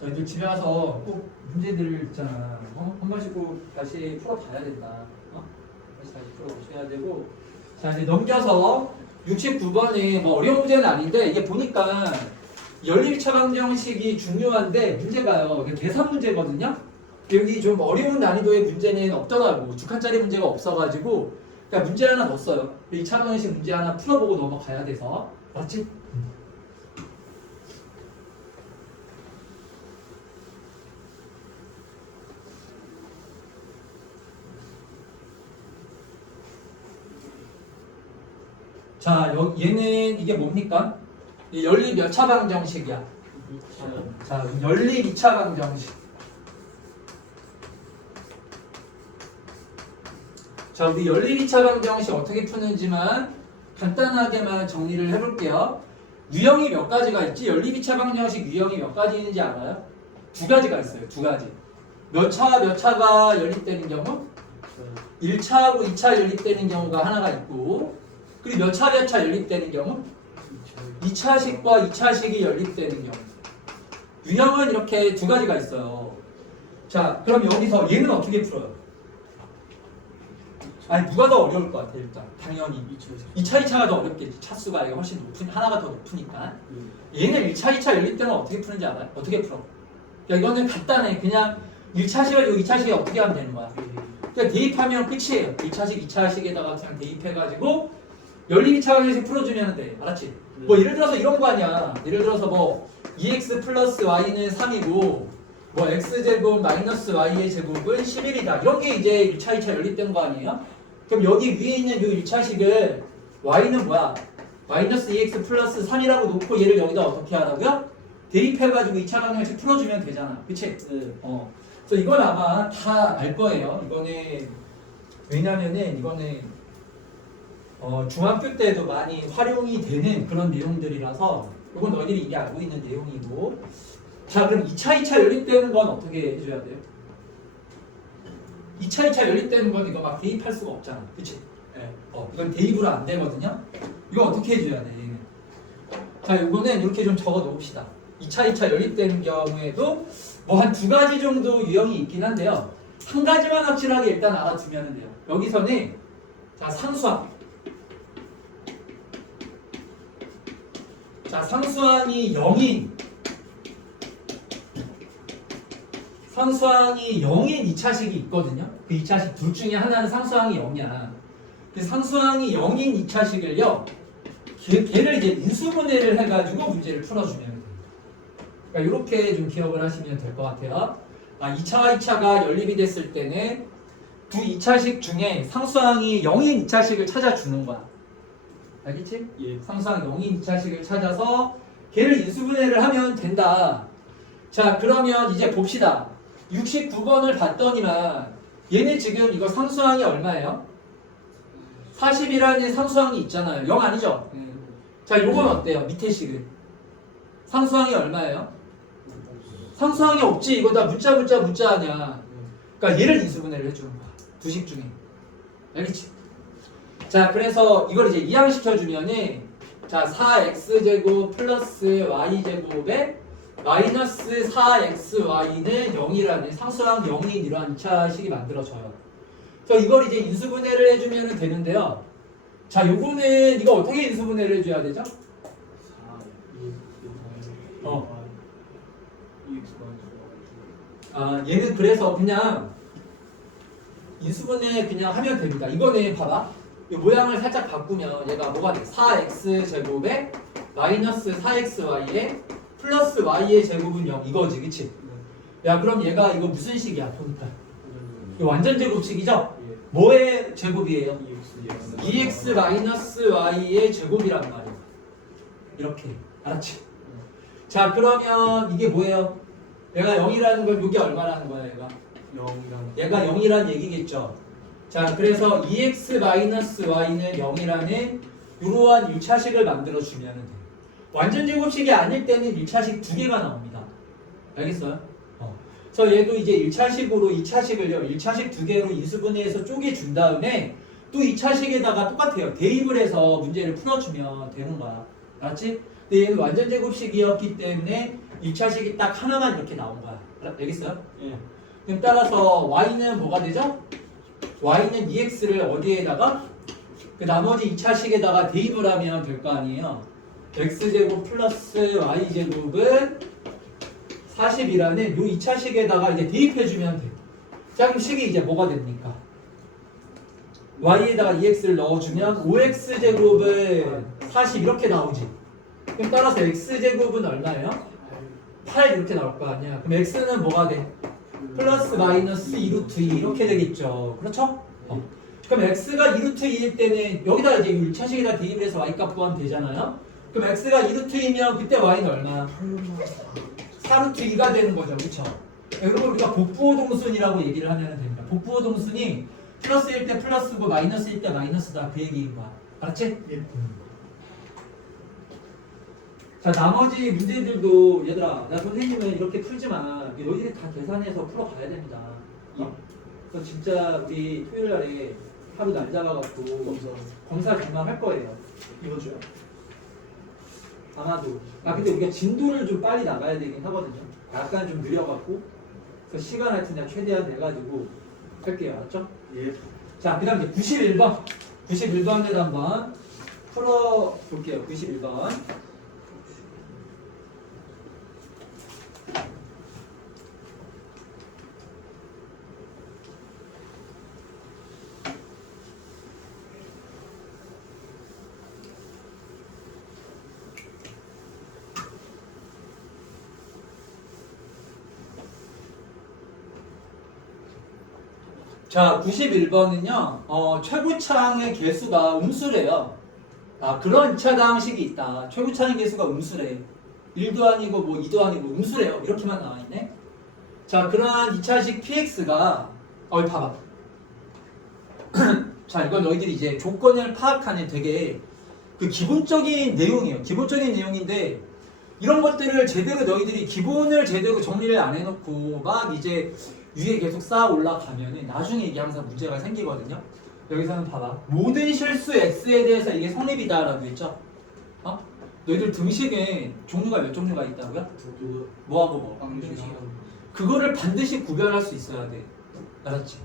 저희들 집에 가서 꼭 문제들 있잖아. 한 번씩 꼭 다시 풀어봐야 된다. 다시 풀어보셔야 되고. 자, 이제 넘겨서 69번에 뭐 어려운 문제는 아닌데 이게 보니까 연립차방정식이 중요한데 문제가요. 이게 계산 문제거든요. 여기 좀 어려운 난이도의 문제는 없더라고. 두 칸짜리 문제가 없어가지고 그러니까 문제 하나 더 써요. 이 차방정식 문제 하나 풀어보고 넘어가야 돼서. 맞지? 자, 얘는 이게 뭡니까? 연립 몇 차 방정식이야? 자, 연립 2차 방정식. 자, 우리 연립 2차 방정식 어떻게 푸는지만 간단하게만 정리를 해볼게요. 유형이 몇 가지가 있지? 연립 2차 방정식 유형이 몇 가지 있는지 알아요? 두 가지가 있어요. 두 가지. 몇 차가 연립되는 경우? 1차하고 2차 연립되는 경우가 하나가 있고 그리고 몇 차 연립되는 경우? 2차식과 2차식이 연립되는 경우. 유형은 이렇게 두 가지가 있어요. 자, 그럼 여기서 얘는 어떻게 풀어요? 아니, 누가 더 어려울 것 같아, 일단. 당연히. 2차, 2차가 더 어렵겠지. 차수가 훨씬 하나가 더 높으니까. 얘는 1차, 2차 연립 때는 어떻게 푸는지 알아요? 어떻게 풀어? 야, 이거는 간단해. 그냥 1차식을 2차식에 어떻게 하면 되는 거야? 그냥 대입하면 끝이에요. 1차식, 2차식에다가 그냥 대입해가지고 연립 2차 방정식 풀어주면 돼. 알았지? 뭐 예를 들어서 이런 거 아니야. 예를 들어서 뭐 2x 플러스 y는 3이고 뭐 x제곱 마이너스 y의 제곱은 11이다. 이런 게 이제 1차, 2차 연립된 거 아니에요? 그럼 여기 위에 있는 이 1차식을 y는 뭐야? 마이너스 2x 플러스 3이라고 놓고 얘를 여기다 어떻게 하라고요? 대입해가지고 2차 방정식 풀어주면 되잖아. 그치? 그래서 이건 아마 다 알 거예요. 이거는 왜냐면은 이거는 중학교 때도 많이 활용이 되는 그런 내용들이라서 이건 너희들이 이미 알고 있는 내용이고. 자, 그럼 2차, 2차 연립되는 건 어떻게 해줘야 돼요? 2차, 2차 연립되는 건 이거 막 대입할 수가 없잖아. 그치? 이건 대입으로 안 되거든요. 이거 어떻게 해줘야 돼? 얘는. 자, 이거는 이렇게 좀 적어 놓읍시다. 2차, 2차 연립되는 경우에도 뭐 한 두 가지 정도 유형이 있긴 한데요. 한 가지만 확실하게 일단 알아두면 돼요. 여기서는 자, 상수항. 자, 상수항이 0인 2차식이 있거든요. 그 2차식 둘 중에 하나는 상수항이 0이야. 그 상수항이 0인 2차식을요. 걔를 이제 인수분해를 해가지고 문제를 풀어주면 돼요. 그러니까 이렇게 좀 기억을 하시면 될 것 같아요. 2차와 2차가 연립이 됐을 때는 두 2차식 중에 상수항이 0인 2차식을 찾아주는 거야. 알겠지? 예. 상수항 0인 2차식을 찾아서 걔를 인수분해를 하면 된다. 자, 그러면 이제 봅시다. 69번을 봤더니만 얘네 지금 이거 상수항이 얼마예요? 40이라는 상수항이 있잖아요. 0 아니죠? 자, 요건 어때요? 밑에 식은 상수항이 얼마예요? 상수항이 없지. 이거 다 문자 아니야. 그러니까 얘를 인수분해를 해주는 거야. 두 식 중에. 알겠지? 자, 그래서 이걸 이제 이항시켜주면은 자, 4x제곱 플러스 y제곱에 마이너스 4xy는 0이라는 상수항 0인 이러한 2차식이 만들어져요. 그래서 이걸 이제 인수분해를 해주면 되는데요. 자, 요거는 이거 어떻게 인수분해를 해줘야 되죠? 얘는 그래서 그냥 인수분해 그냥 하면 됩니다. 이거는 봐봐. 이 모양을 살짝 바꾸면 얘가 뭐가 돼? 4x제곱에 마이너스 4xy에 플러스 y의 제곱은 0 이거지, 그치? 야, 그럼 얘가 이거 무슨 식이야? 보니까 이거 완전 제곱식이죠? 뭐의 제곱이에요? 2x 마이너스 y의 제곱이란 말이야. 이렇게 알았지? 자, 그러면 이게 뭐예요? 얘가 0이라는 건 이게 얼마라는 거야? 얘가 0이란 얘기겠죠? 자, 그래서 2x 마이너스 y는 0이라는 이러한 1차식을 만들어주면 돼. 완전 제곱식이 아닐 때는 1차식 두 개가 나옵니다. 알겠어요? 그래서 얘도 이제 1차식으로 2차식을요. 1차식 두 개로 인수분해해서 쪼개준 다음에 또 2차식에다가 똑같아요. 대입을 해서 문제를 풀어주면 되는 거야. 알았지? 근데 얘는 완전 제곱식이었기 때문에 1차식이 딱 하나만 이렇게 나온 거야. 알겠어요? 예. 그럼 따라서 y는 뭐가 되죠? y는 2x를 어디에다가? 그 나머지 2차식에다가 대입을 하면 될 거 아니에요. x제곱 플러스 y제곱은 40이라는 요 2차식에다가 이제 대입해주면 돼. 자, 그럼 식이 이제 뭐가 됩니까? y에다가 2x를 넣어주면 5x제곱은 40 이렇게 나오지. 그럼 따라서 x제곱은 얼마예요? 8 이렇게 나올 거 아니야. 그럼 x는 뭐가 돼? 플러스 마이너스 2루트 2 이렇게 되겠죠. 그렇죠? 그럼 x가 2루트 2일 때는 여기다 이제 1차식에다 대입을 해서 y값 구하면 되잖아요. 그럼 x가 2루트 2면 그때 y는 얼마야? 4루트 2가 되는 거죠. 그렇죠? 그리고 우리가 복부호 동순이라고 얘기를 하면 됩니다. 복부호 동순이 플러스일 때 플러스고 마이너스일 때 마이너스다. 그 얘기인 거야. 알았지? 예. 자, 나머지 문제들도 얘들아, 나 선생님은 이렇게 풀지만 너희들이 다 계산해서 풀어가야 됩니다. 그래서 진짜 우리 토요일 날에 하루 날 잡아갖고 검사 금방 할 거예요. 이번 주요? 아마도. 근데 우리가 진도를 좀 빨리 나가야 되긴 하거든요. 약간 좀 느려갖고. 그래서 시간 하여튼 내가 최대한 내가지고 할게요. 알았죠? 예. 자, 그 다음 이제 91번. 91번에도 한번 풀어볼게요. 91번. 자, 91번은요, 최고차항의 개수가 음수래요. 그런 2차항식이 있다. 최고차항의 개수가 음수래. 1도 아니고 뭐 2도 아니고 음수래요. 이렇게만 나와있네. 자, 그러한 2차식 px가, 봐봐. 자, 이건 너희들이 이제 조건을 파악하는 되게 그 기본적인 내용이에요. 기본적인 내용인데, 이런 것들을 제대로 너희들이 기본을 제대로 정리를 안 해놓고 막 이제 위에 계속 쌓아 올라가면은 나중에 이게 항상 문제가 생기거든요. 여기서는 봐봐. 모든 실수 x에 대해서 이게 성립이다라고 했죠. 너희들 등식에 종류가 몇 종류가 있다고요? 뭐하고 뭐? 그거를 반드시 구별할 수 있어야 돼. 알았지?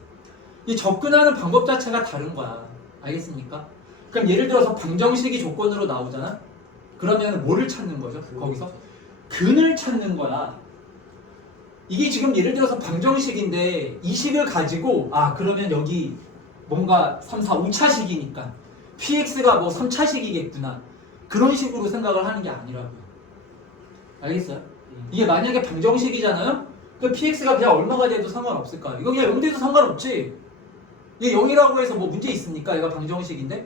이 접근하는 방법 자체가 다른 거야. 알겠습니까? 그럼 예를 들어서 방정식이 조건으로 나오잖아? 그러면 뭐를 찾는 거죠? 거기서? 근을 찾는 거야. 이게 지금 예를 들어서 방정식인데 이 식을 가지고 그러면 여기 뭔가 3, 4, 5차식이니까 px가 뭐 3차식이겠구나. 그런 식으로 생각을 하는 게 아니라고요. 알겠어요? 이게 만약에 방정식이잖아요? 그 px가 그냥 얼마가 돼도 상관없을까? 이거 그냥 0 돼도 상관없지. 이게 0이라고 해서 뭐 문제 있습니까? 얘가 방정식인데?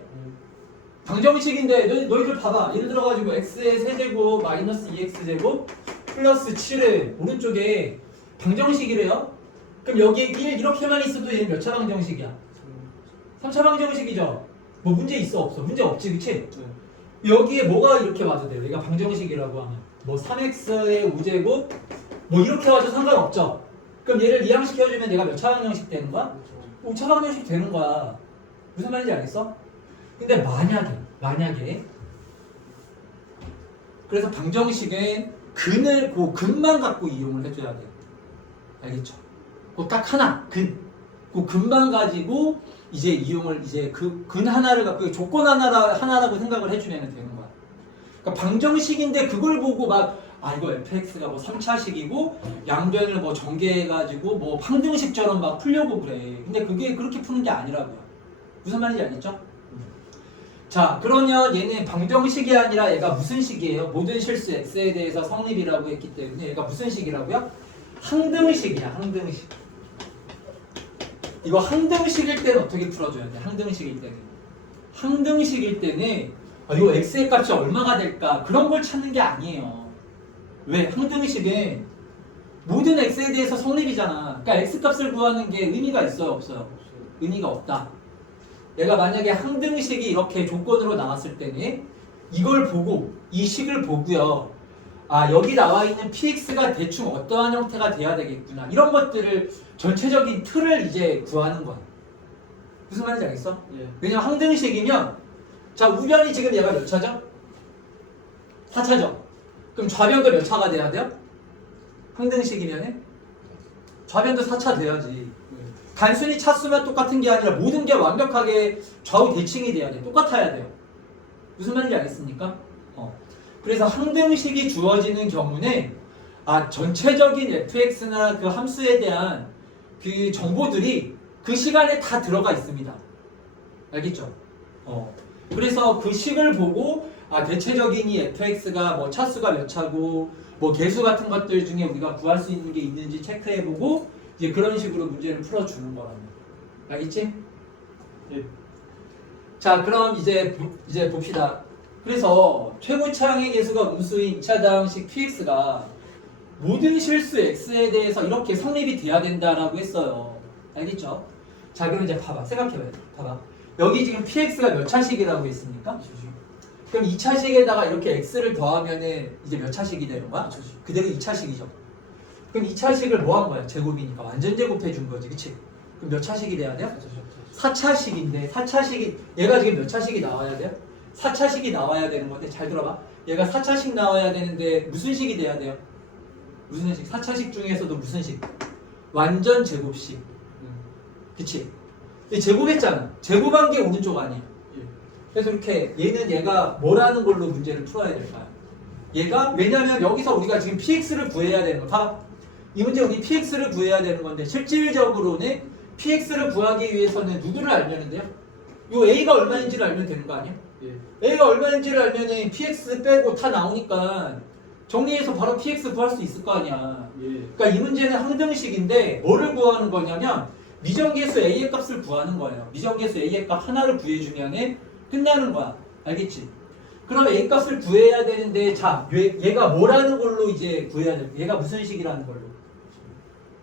방정식인데 너희들 봐봐. 예를 들어가지고 x의 세제곱 마이너스 2x제곱 플러스 7을 오른쪽에 방정식이래요. 그럼 여기에 1 이렇게만 있어도 얘는 몇 차 방정식이야? 3차 방정식이죠. 뭐 문제 있어 없어? 문제 없지, 그치? 여기에 뭐가 이렇게 와도 돼요? 얘가 방정식이라고 하면 뭐 3x의 5제곱 뭐 이렇게 와도 상관없죠. 그럼 그럼 얘를 이항시켜주면 내가 몇 차방정식 되는 거야? 5차방정식 되는 거야. 무슨 말인지 알겠어? 근데 만약에 그래서 방정식은 근을 근만 갖고 이용을 해줘야 돼. 알겠죠? 그 딱 하나 그 근만 가지고 이제 이용을 이제 근 하나를 갖고 조건 하나라고 생각을 해주면 되는 거야. 그러니까 방정식인데 그걸 보고 이거 fx가 뭐 3차식이고 양변을 뭐 전개해가지고 뭐 방정식처럼 막 풀려고 그래. 근데 그게 그렇게 푸는 게 아니라고요. 무슨 말인지 알겠죠? 자, 그러면 얘는 방정식이 아니라 얘가 무슨 식이에요? 모든 실수 x에 대해서 성립이라고 했기 때문에 얘가 무슨 식이라고요? 항등식이야, 항등식. 이거 항등식일 때는 어떻게 풀어줘야 돼? 항등식일 때는 이거 x의 값이 얼마가 될까? 그런 걸 찾는 게 아니에요. 왜? 항등식은 모든 x에 대해서 성립이잖아. 그러니까 x 값을 구하는 게 의미가 있어요, 없어요? 의미가 없다. 내가 만약에 항등식이 이렇게 조건으로 나왔을 때는 이걸 보고 이 식을 보고요. 여기 나와 있는 px가 대충 어떠한 형태가 돼야 되겠구나. 이런 것들을 전체적인 틀을 이제 구하는 거야. 무슨 말인지 알겠어? 예. 왜냐면 항등식이면 자, 우변이 지금 얘가 몇 차죠? 4차죠? 그럼 좌변도 몇 차가 돼야 돼요? 항등식이면은 좌변도 4차 돼야지. 단순히 차수만 똑같은 게 아니라 모든 게 완벽하게 좌우 대칭이 돼야 돼. 똑같아야 돼요. 무슨 말인지 알겠습니까? 그래서 항등식이 주어지는 경우는 전체적인 fx나 그 함수에 대한 그 정보들이 그 시간에 다 들어가 있습니다. 알겠죠? 그래서 그 식을 보고 대체적인 이 fx가 뭐 차수가 몇 차고 뭐 개수 같은 것들 중에 우리가 구할 수 있는 게 있는지 체크해보고 이제 그런 식으로 문제를 풀어주는 거랍니다. 알겠지? 예. 자, 그럼 이제 봅시다. 그래서 최고차항의 개수가 음수인 2차당식 px가 모든 실수 x에 대해서 이렇게 성립이 돼야 된다라고 했어요. 알겠죠? 자, 그럼 이제 생각해봐요. 봐봐. 여기 지금 px가 몇 차식이라고 했습니까? 그럼 2차식에다가 이렇게 x를 더하면은 이제 몇 차식이 되는 거야? 그대로 2차식이죠. 그럼 2차식을 뭐 한 거야? 제곱이니까 완전 제곱해 준 거지, 그치? 그럼 몇 차식이 돼야 돼요? 4차식인데 4차식이 얘가 지금 몇 차식이 나와야 돼요? 4차식이 나와야 되는 건데 잘 들어봐. 얘가 4차식 나와야 되는데 무슨 식이 돼야 돼요? 무슨 식? 4차식 중에서도 무슨 식? 완전 제곱식. 그치? 제곱했잖아. 제곱한 게 오른쪽 아니에요. 그래서 이렇게 얘가 뭐라는 걸로 문제를 풀어야 될까요? 얘가 왜냐면 여기서 우리가 지금 px를 구해야 되는 거. 이 문제 우리 px를 구해야 되는 건데 실질적으로는 px를 구하기 위해서는 누구를 알면 돼요? 요 a가 얼마인지를 알면 되는 거 아니야? 예. a가 얼마인지를 알면은 px 빼고 다 나오니까 정리해서 바로 px 구할 수 있을 거 아니야. 예. 그러니까 이 문제는 항등식인데 뭐를 구하는 거냐면 미정계수 a의 값을 구하는 거예요. 미정계수 a의 값 하나를 구해주면은 끝나는 거야. 알겠지? 그럼 a 값을 구해야 되는데 자, 얘가 뭐라는 걸로 이제 구해야 돼? 얘가 무슨 식이라는 걸로?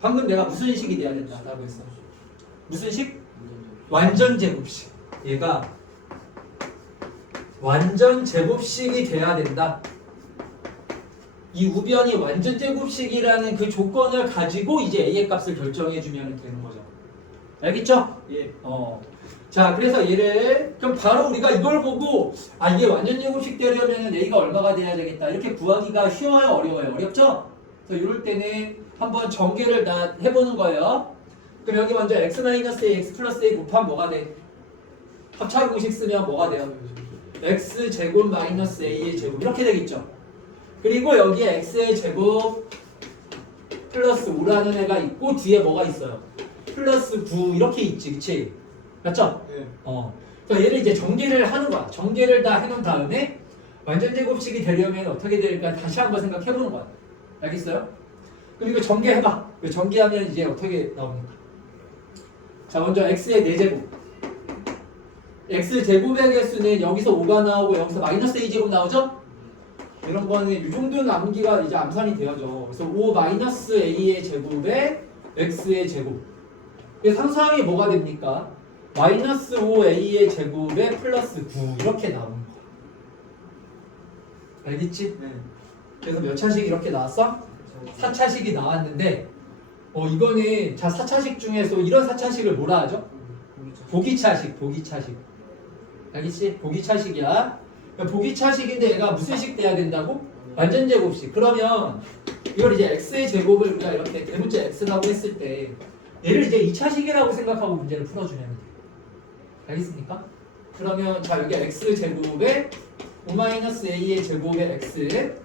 방금 내가 무슨 식이 돼야 된다라고 했어. 무슨 식? 완전 제곱식. 얘가 완전 제곱식이 돼야 된다. 이 우변이 완전 제곱식이라는 그 조건을 가지고 이제 a의 값을 결정해 주면 되는 거죠. 알겠죠? 예. 자, 그래서 얘를 그럼 바로 우리가 이걸 보고 이게 완전 제곱식 되려면 a가 얼마가 돼야 되겠다. 이렇게 구하기가 쉬워요, 어려워요? 어렵죠? 그래서 이럴 때는 한번 전개를 다 해보는 거예요. 그럼 여기 먼저 x-a, x 플러스 a 곱하면 뭐가 돼? 합차 공식 쓰면 뭐가 돼요? x 제곱 마이너스 a의 제곱 이렇게 되겠죠. 그리고 여기에 x의 제곱 플러스 5라는 애가 있고 뒤에 뭐가 있어요? 플러스 9 이렇게 있지, 그치? 맞죠? 예. 그래서 얘를 이제 전개를 하는 거야. 전개를 다 해놓은 다음에 완전 제곱식이 되려면 어떻게 될까 다시 한번 생각해보는 거야. 알겠어요? 그럼 이거 전개해봐. 이거 전개하면 이제 어떻게 나옵니까? 자, 먼저 x의 4제곱. x 제곱의 개수는 여기서 5가 나오고 여기서 마이너스 a제곱 나오죠? 이런 거는 이 정도는 암기가 이제 암산이 되어져. 그래서 5 마이너스 a의 제곱에 x의 제곱. 그래서 상수항이 뭐가 됩니까? 마이너스 5a의 제곱에 플러스 9 이렇게 나오는 거야. 알겠지? 네. 그래서 몇 차식 이렇게 나왔어? 4차식이 나왔는데 이거는 자 4차식 중에서 이런 4차식을 뭐라 하죠? 보기차식. 알겠지? 보기차식이야. 그러니까 보기차식인데 얘가 무슨 식 돼야 된다고? 완전 제곱식. 그러면 이걸 이제 x의 제곱을 우리가 이렇게 대문자 x라고 했을 때 얘를 이제 2차식이라고 생각하고 문제를 풀어주면 돼. 알겠습니까? 그러면 자 여기 x 제곱에 5-a의 제곱에 x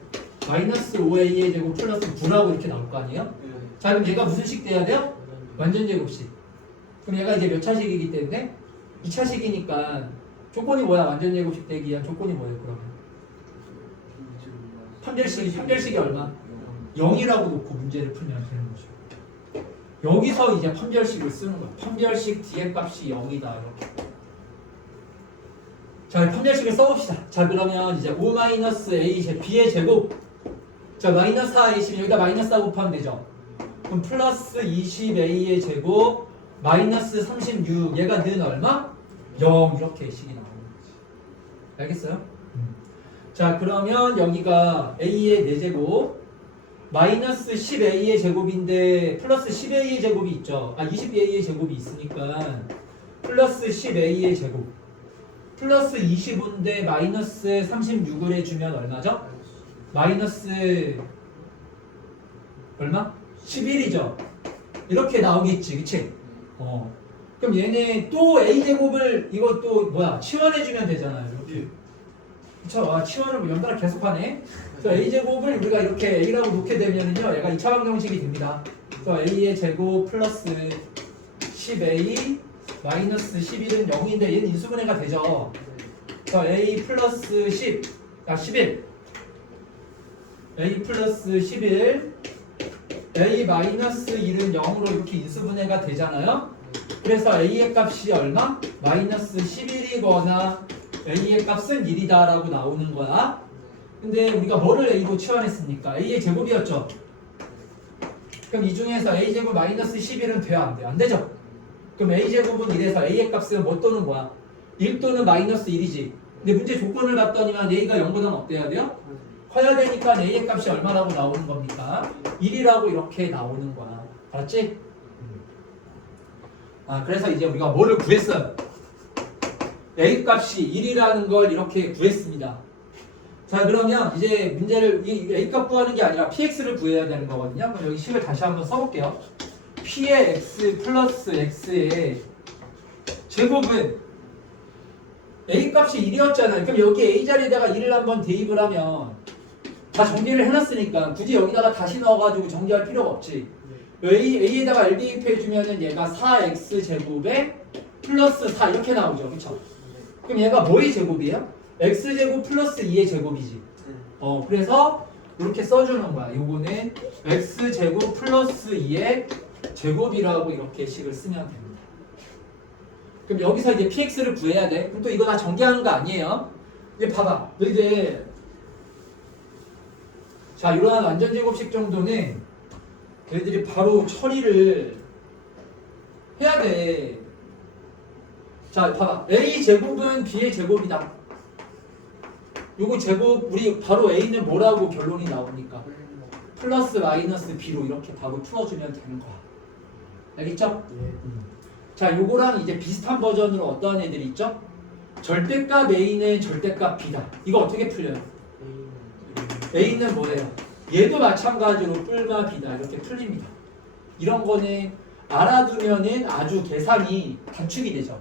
마이너스 5a의 제곱 플러스 9라고 이렇게 나올 거 아니에요? 자 그럼 얘가 무슨 식 돼야 돼요? 완전 제곱식. 그럼 얘가 이제 몇 차식이기 때문에 2차식이니까 조건이 뭐야? 완전 제곱식 되기 위한 조건이 뭐예요? 그러면 판별식이 얼마? 0이라고 놓고 문제를 풀면 되는 거죠. 여기서 이제 판별식을 쓰는 거야. 판별식 뒤에 값이 0이다 이렇게. 자, 판별식을 써봅시다. 자, 그러면 이제 5-a b의 제곱. 자, 마이너스 4a 있으면 여기다 마이너스 4 곱하면 되죠. 그럼 플러스 20a의 제곱 마이너스 36 얘가 는 얼마? 0 이렇게 식이 나오는 거지. 알겠어요? 자, 그러면 여기가 a의 4제곱 마이너스 10a의 제곱인데 플러스 10a의 제곱이 있죠. 20a의 제곱이 있으니까 플러스 10a의 제곱 플러스 25인데 마이너스 36을 해주면 얼마죠? 마이너스 얼마? 11이죠. 이렇게 나오겠지, 그치? 그럼 얘네 또 a제곱을 이것도 뭐야 치환해주면 되잖아요. 이렇게. 그쵸? 치환을 연달아 계속하네. 그래서 a제곱을 우리가 이렇게 a라고 놓게 되면은요, 얘가 2차 방정식이 됩니다. 그래서 a의 제곱 플러스 10a 마이너스 11은 0인데 얘는 인수분해가 되죠. 그래서 a 플러스 11 a 플러스 11 a 마이너스 1은 0으로 이렇게 인수분해가 되잖아요. 그래서 a의 값이 얼마? 마이너스 11이거나 a의 값은 1이다 라고 나오는 거야. 근데 우리가 뭐를 a로 치환했습니까? a의 제곱이었죠. 그럼 이 중에서 a제곱 마이너스 11은 돼야 안 돼? 안 되죠? 그럼 a제곱은 1에서 a의 값은 뭐 또는 뭐야? 1 또는 마이너스 1이지. 근데 문제 조건을 봤더니만 a가 0보다는 어때야 돼요? 커야 되니까 a의 값이 얼마라고 나오는 겁니까? 1이라고 이렇게 나오는 거야. 알았지? 그래서 이제 우리가 뭐를 구했어요? a 값이 1이라는 걸 이렇게 구했습니다. 자, 그러면 이제 문제를 이 a 값 구하는 게 아니라 px를 구해야 되는 거거든요. 그럼 여기 식을 다시 한번 써볼게요. p의 x 플러스 x의 제곱은 a 값이 1이었잖아요. 그럼 여기 a 자리에다가 1을 한번 대입을 하면 다 정리를 해놨으니까 굳이 여기다가 다시 넣어가지고 정리할 필요가 없지. a에다가 l 대입해주면은 얘가 4x 제곱에 플러스 4 이렇게 나오죠. 그쵸? 그럼 얘가 뭐의 제곱이에요? x제곱 플러스 2의 제곱이지. 그래서 이렇게 써주는 거야. 요거는 x제곱 플러스 2의 제곱이라고 이렇게 식을 쓰면 됩니다. 그럼 여기서 이제 px를 구해야 돼. 그럼 또 이거 다 전개하는 거 아니에요? 이제 봐봐. 너희들 자, 이러한 완전제곱식 정도는 너희들이 바로 처리를 해야 돼. 자, 봐봐. a제곱은 b의 제곱이다. 요거 제곱 우리 바로 a는 뭐라고 결론이 나옵니까? 플러스 마이너스 b로 이렇게 바로 풀어주면 되는 거야. 알겠죠? 자, 요거랑 이제 비슷한 버전으로 어떠한 애들이 있죠? 절대값 a는 절대값 b다. 이거 어떻게 풀려요? a는 뭐예요? 얘도 마찬가지로 뿔마 b다. 이렇게 풀립니다. 이런 거는 알아두면은 아주 계산이 단축이 되죠.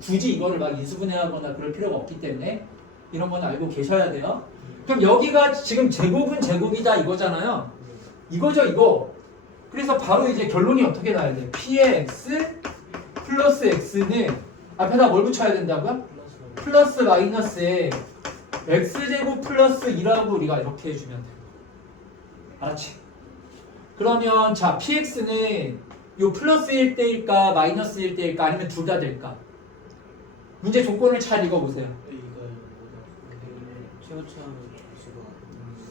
굳이 이거를 막 인수분해하거나 그럴 필요가 없기 때문에 이런 건 알고 계셔야 돼요. 그럼 여기가 지금 제곱은 제곱이다 이거잖아요. 이거죠, 이거. 그래서 바로 이제 결론이 어떻게 나야 돼? p의 x 플러스 x는 앞에다 뭘 붙여야 된다고요? 플러스 마이너스에 x제곱 플러스 2라고 우리가 이렇게 해주면 돼요. 알았지? 그러면 자, px는 요 플러스 1대일까 마이너스 1대일까 아니면 둘 다 될까? 문제 조건을 잘 읽어보세요.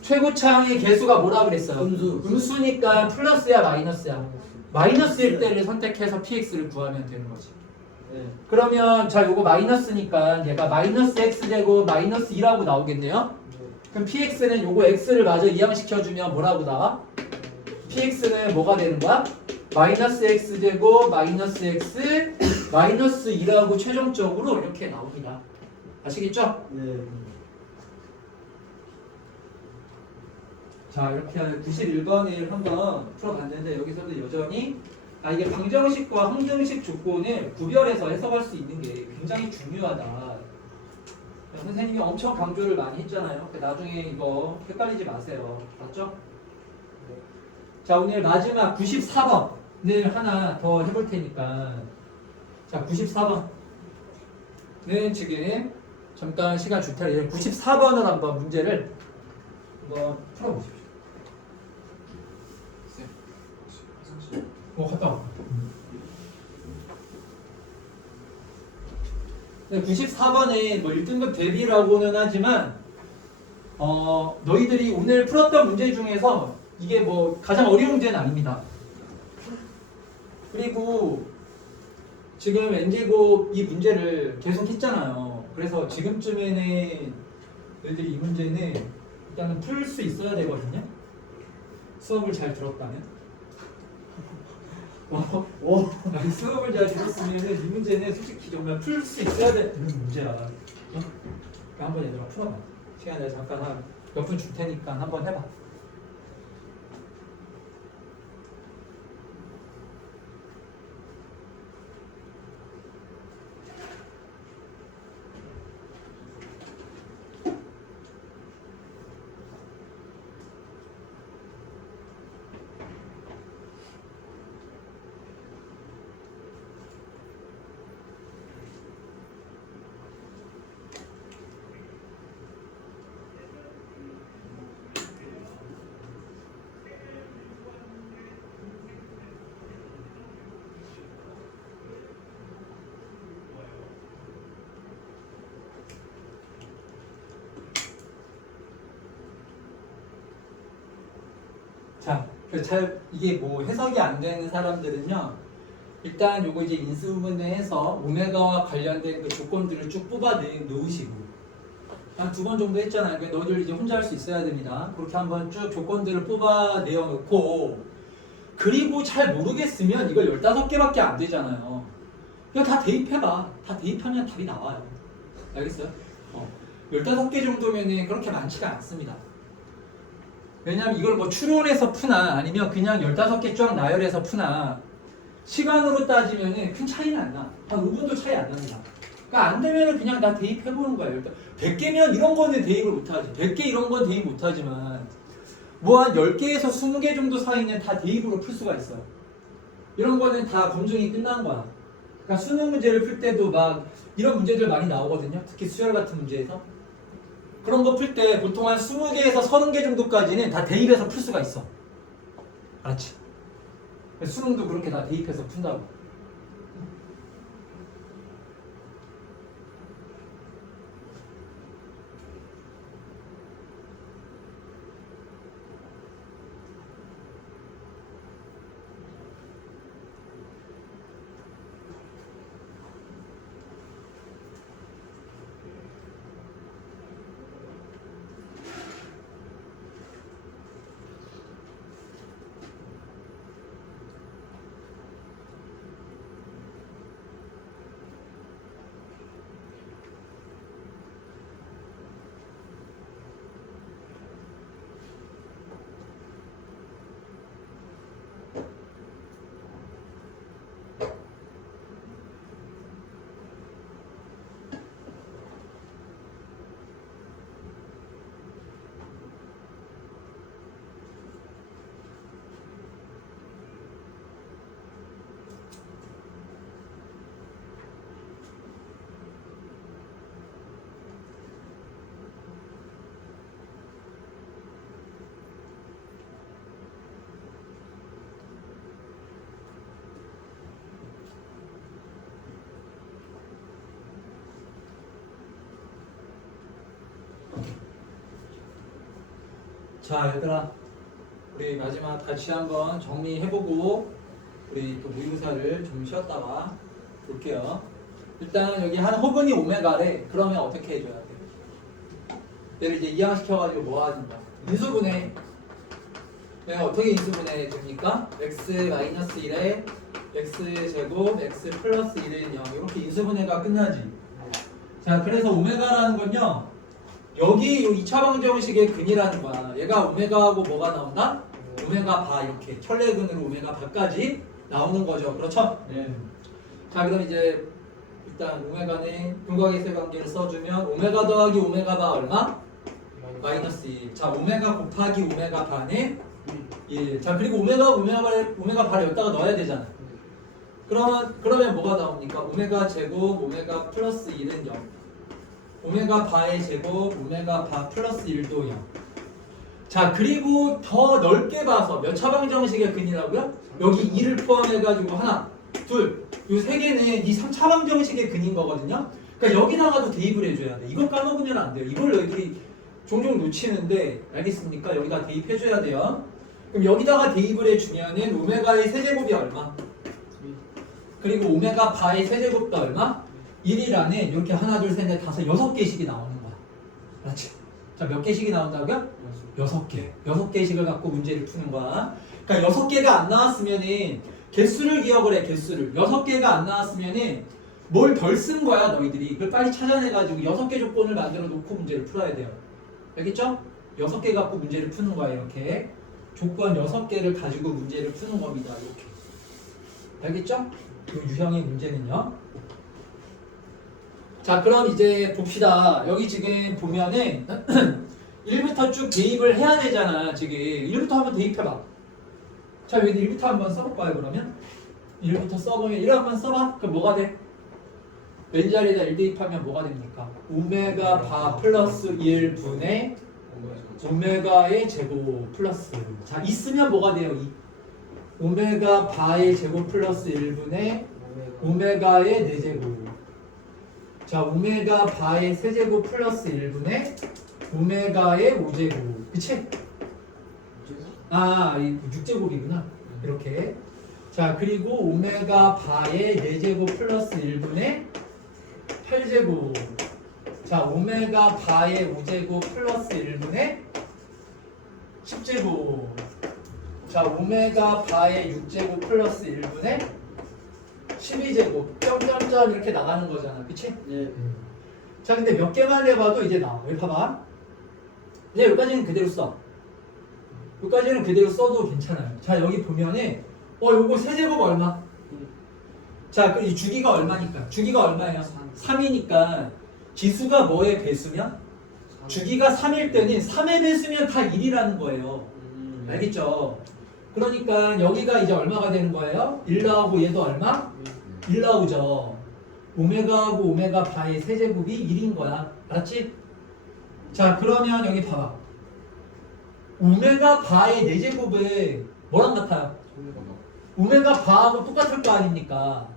최고차항의 개수가 뭐라 그랬어요? 음수니까 플러스야 마이너스야? 마이너스일 때를 선택해서 px를 구하면 되는 거지. 그러면 자, 요거 마이너스니까 얘가 마이너스 x제곱 마이너스 2라고 나오겠네요. 그럼 px는 요거 x를 마저 이항시켜주면 뭐라고 나와? px는 뭐가 되는 거야? 마이너스 x제곱 마이너스 x 마이너스 2라고 최종적으로 이렇게 나옵니다. 아시겠죠? 네. 자, 이렇게 91번을 한번 풀어봤는데 여기서도 여전히 이게 방정식과 항등식 조건을 구별해서 해석할 수 있는 게 굉장히 중요하다. 선생님이 엄청 강조를 많이 했잖아요. 나중에 이거 헷갈리지 마세요. 맞죠? 자, 오늘 마지막 94번을 하나 더 해볼 테니까. 자, 94번은 지금 잠깐 시간 줄 테니 94번을 한번 문제를 한번 풀어보십시오. 갔다 와. 네, 94번에 뭐 1등급 대비라고는 하지만 너희들이 오늘 풀었던 문제 중에서 이게 뭐 가장 어려운 문제는 아닙니다. 그리고 지금 n제곱 이 문제를 계속 했잖아요. 그래서 지금쯤에는 너희들이 이 문제는 일단은 풀 수 있어야 되거든요. 수업을 잘 들었다면. 수업을 잘 들었으면 이 문제는 솔직히 정말 풀 수 있어야 되는 문제야. 그러니까 한번 얘들아 풀어봐. 시간 내가 잠깐 한 몇 분 줄 테니까 한번 해봐. 자, 잘 이게 뭐 해석이 안 되는 사람들은요. 일단 요거 이제 인수분해 해서 오메가와 관련된 그 조건들을 쭉 뽑아 놓으시고 한 2번 정도 했잖아요. 그러니까 너희들 이제 혼자 할 수 있어야 됩니다. 그렇게 한번 쭉 조건들을 뽑아 내어 놓고 그리고 잘 모르겠으면 이걸 15개밖에 안 되잖아요. 그냥 다 대입해봐. 다 대입하면 답이 나와요. 알겠어요? 15개 정도면은 그렇게 많지가 않습니다. 왜냐면 이걸 뭐 추론해서 푸나 아니면 그냥 15개 쫙 나열해서 푸나 시간으로 따지면은 큰 차이는 안 나. 한 5분도 차이 안 납니다. 그러니까 안 되면은 그냥 다 대입해보는 거예요. 100개면 이런 거는 대입을 못하지. 100개 이런 건 대입 못하지만 뭐 한 10개에서 20개 정도 사이는 다 대입으로 풀 수가 있어요. 이런 거는 다 검증이 끝난 거야. 그러니까 수능 문제를 풀 때도 막 이런 문제들 많이 나오거든요. 특히 수열 같은 문제에서. 그런 거 풀 때 보통 한 20개에서 30개 정도까지는 다 대입해서 풀 수가 있어. 알았지? 수능도 그렇게 다 대입해서 푼다고. 자, 얘들아, 우리 마지막 같이 한번 정리해보고 우리 또 모의고사를 좀 쉬었다가 볼게요. 일단 여기 한 호분이 오메가래. 그러면 어떻게 해줘야 돼? 얘를 이제 이항시켜가지고 뭐 하는 거야? 인수분해. 네, 어떻게 인수분해 됩니까? x-1에 x제곱 x 플러스 1은 0 이렇게 인수분해가 끝나지. 자, 그래서 오메가라는 건요 여기 이 2차 방정식의 근이라는 거야. 얘가 오메가하고 뭐가 나온다? 오메가 바 이렇게 천레근으로 오메가 바까지 나오는 거죠. 그렇죠? 네. 자, 그럼 이제 일단 오메가는 근거계세 관계를 써주면 오메가 더하기 오메가 바 얼마? 마이너스 1. 자, 오메가 곱하기 오메가 바는 1. 자, 그리고 오메가 바를 여기다가 넣어야 되잖아. 그러면 뭐가 나옵니까? 오메가 제곱 오메가 플러스 1은 0. 오메가 바의 제곱 오메가 바 플러스 1도 0. 자, 그리고 더 넓게 봐서 몇 차방정식의 근이라고요? 여기 2를 포함해가지고 하나, 둘, 요 세 개는 이 3차방정식의 근인 거거든요. 그러니까 여기다가도 대입을 해줘야 돼. 이거 까먹으면 안 돼요. 이걸 너희들이 종종 놓치는데 알겠습니까? 여기다 대입해줘야 돼요. 그럼 여기다가 대입을 해주면은 오메가의 세제곱이 얼마? 그리고 오메가 바의 세제곱도 얼마? 1이라는 이렇게 하나, 둘, 셋, 넷, 다섯, 6개씩이 나오는 거야. 그렇지? 자, 몇 개씩이 나온다고요? 6개. 6개씩을 갖고 문제를 푸는 거야. 그러니까 6개가 안 나왔으면은 개수를 기억을 해, 개수를. 6개가 안 나왔으면은 뭘 덜 쓴 거야, 너희들이. 이걸 빨리 찾아내가지고 6개 조건을 만들어 놓고 문제를 풀어야 돼요. 알겠죠? 6개 갖고 문제를 푸는 거야, 이렇게. 조건 6개를 가지고 문제를 푸는 겁니다, 이렇게. 알겠죠? 이 유형의 문제는요. 자, 그럼 이제 봅시다. 여기 지금 보면은 1부터 쭉 대입을 해야 되잖아. 지금 1부터 한번 대입해봐. 자, 여기 1부터 한번 써볼까요, 그러면? 1부터 써보면 1 한번 써봐. 그럼 뭐가 돼? 왼자리에다 1 대입하면 뭐가 됩니까? 오메가 바 플러스 1분의 오메가의 제곱 플러스. 자, 있으면 뭐가 돼요? 2. 오메가 바의 제곱 플러스 1분의 오메가의 4제곱. 자, 오메가 바의 세제곱 플러스 1분의 오메가의 5제곱. 그치? 아, 이 6제곱이구나. 이렇게. 자, 그리고 오메가 바의 4제곱 플러스 1분의 8제곱. 자, 오메가 바의 5제곱 플러스 1분의 10제곱. 자, 오메가 바의 6제곱 플러스 1분의 12제곱. 점점점 이렇게 나가는 거잖아. 그치? 네. 자, 근데 몇 개만 해봐도 이제 나와. 여기 봐봐. 네, 여기까지는 그대로 써. 여기까지는 그대로 써도 괜찮아요. 자, 여기 보면은 요거 세제곱 얼마? 자, 그 이 주기가 얼마니까? 주기가 얼마예요? 3이니까 지수가 뭐의 배수면? 주기가 3일 때는 3의 배수면 다 1이라는 거예요. 알겠죠? 그러니까 여기가 이제 얼마가 되는 거예요? 1 나오고 얘도 얼마? 1 나오죠. 오메가하고 오메가 바의 세제곱이 1인 거야. 알았지? 자, 그러면 여기 봐봐. 오메가 바의 4제곱은 뭐랑 같아요? 오메가 바하고 똑같을 거 아닙니까?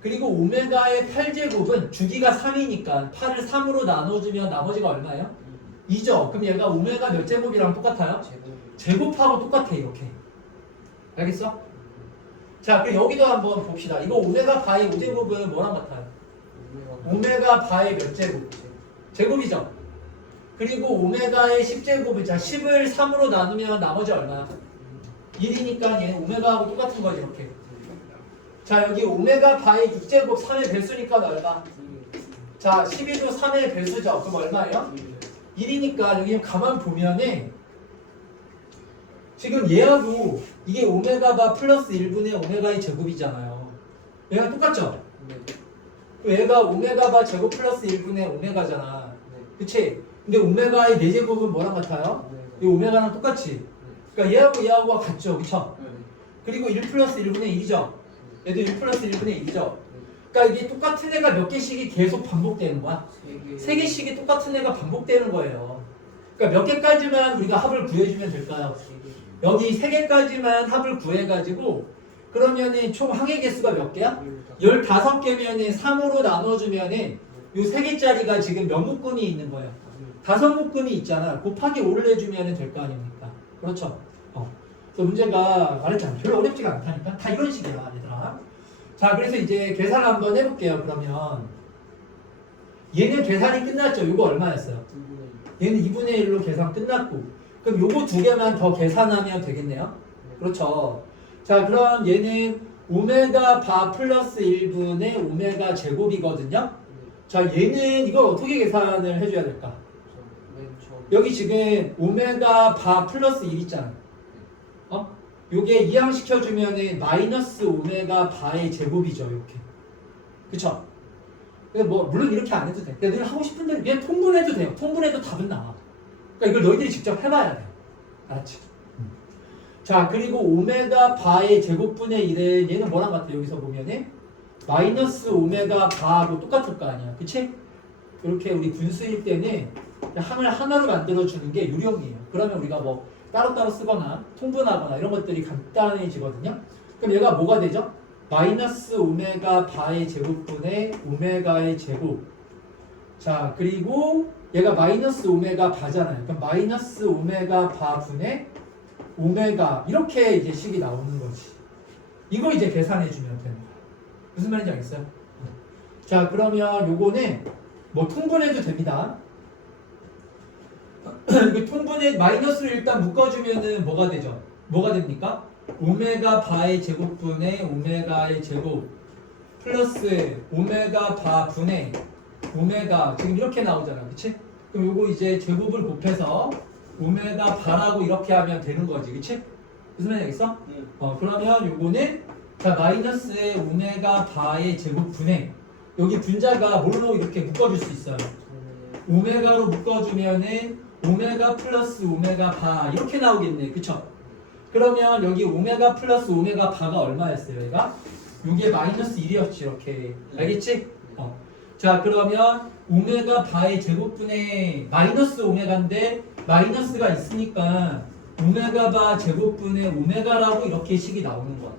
그리고 오메가의 8제곱은 주기가 3이니까 8을 3으로 나눠주면 나머지가 얼마예요? 2죠. 그럼 얘가 오메가 몇 제곱이랑 똑같아요? 제곱하고 똑같아, 이렇게. 알겠어? 자, 그럼 여기도 한번 봅시다. 이거 오메가 바의 5제곱은 뭐랑 같아요? 오메가 바의 몇 제곱? 제곱이죠. 그리고 오메가의 10제곱은 자 10을 3으로 나누면 나머지 얼마야? 1이니까 얘는 오메가하고 똑같은 거지, 이렇게. 자, 여기 오메가 바의 6제곱 3의 배수니까 얼마? 자, 12도 3의 배수죠. 그럼 얼마예요? 1이니까 여기 가만 보면은 지금 얘하고 이게 오메가 바 플러스 1분의 오메가의 제곱이잖아요. 얘가 똑같죠? 얘가 오메가 바 제곱 플러스 1분의 오메가잖아. 그치? 근데 오메가의 4제곱은 뭐랑 같아요? 이 오메가랑 똑같이. 그러니까 얘하고가 같죠. 그쵸? 그리고 1 플러스 1분의 1이죠. 얘도 1 플러스 1분의 1이죠. 그러니까 이게 똑같은 애가 몇 개씩이 계속 반복되는 거야? 3개씩이 똑같은 애가 반복되는 거예요. 그러니까 몇 개까지만 우리가 합을 구해주면 될까요? 여기 3개까지만 합을 구해가지고 그러면은 총 항의 개수가 몇 개야? 15개면은 3으로 나눠주면은 요 3개짜리가 지금 몇 묶음이 있는 거예요? 5묶음이 있잖아. 곱하기 5를 해주면 될 거 아닙니까? 그렇죠? 그래서 문제가 말했잖아. 별로 어렵지가 않다니까. 다 이런 식이야, 얘들아. 자, 그래서 이제 계산을 한번 해볼게요. 그러면 얘는 계산이 끝났죠. 이거 얼마였어요? 얘는 2분의 1로 계산 끝났고 그럼 요거 두 개만 더 계산하면 되겠네요. 그렇죠. 자, 그럼 얘는 오메가 바 플러스 1분의 오메가 제곱이거든요. 자, 얘는 이걸 어떻게 계산을 해줘야 될까? 여기 지금 오메가 바 플러스 1 있잖아. 요게 이항시켜주면은 마이너스 오메가 바의 제곱이죠. 이렇게. 그쵸? 근데 뭐 물론 이렇게 안 해도 돼. 너희들 하고 싶은데 그냥 통분해도 돼요. 통분해도 답은 나와. 그러니까 이걸 너희들이 직접 해봐야 돼. 알았지? 자, 그리고 오메가 바의 제곱분의 1은 얘는 뭐랑 같아? 여기서 보면은 마이너스 오메가 바하고 똑같을 거 아니야. 그치? 이렇게 우리 분수일 때는 항을 하나로 만들어주는 게 유령이에요. 그러면 우리가 뭐 따로따로 쓰거나 통분하거나 이런 것들이 간단해지거든요. 그럼 얘가 뭐가 되죠? 마이너스 오메가 바의 제곱분의 오메가의 제곱. 자, 그리고 얘가 마이너스 오메가 바잖아요. 그럼 마이너스 오메가 바분의 오메가 이렇게 이제 식이 나오는 거지. 이거 이제 계산해주면 되는 거야. 무슨 말인지 알겠어요? 자, 그러면 요거는 뭐 통분해도 됩니다. 그 통분해 마이너스를 일단 묶어주면은 뭐가 되죠? 뭐가 됩니까? 오메가 바의 제곱분의 오메가의 제곱 플러스 오메가 바 분의 오메가 지금 이렇게 나오잖아. 그치? 그럼 요거 이제 제곱을 곱해서 오메가 바라고 이렇게 하면 되는 거지. 그치? 무슨 말인지 알겠어? 그러면 요거는 자 마이너스의 오메가 바의 제곱분의 여기 분자가 뭘로 이렇게 묶어줄 수 있어요? 오메가로 묶어주면은 오메가 플러스 오메가 바 이렇게 나오겠네. 그쵸? 그러면 여기 오메가 플러스 오메가 바가 얼마였어요? 얘가? 요게 마이너스 1이었지 이렇게. 알겠지? 자, 그러면 오메가 바의 제곱분의 마이너스 오메가인데 마이너스가 있으니까 오메가 바 제곱분의 오메가라고 이렇게 식이 나오는 거야.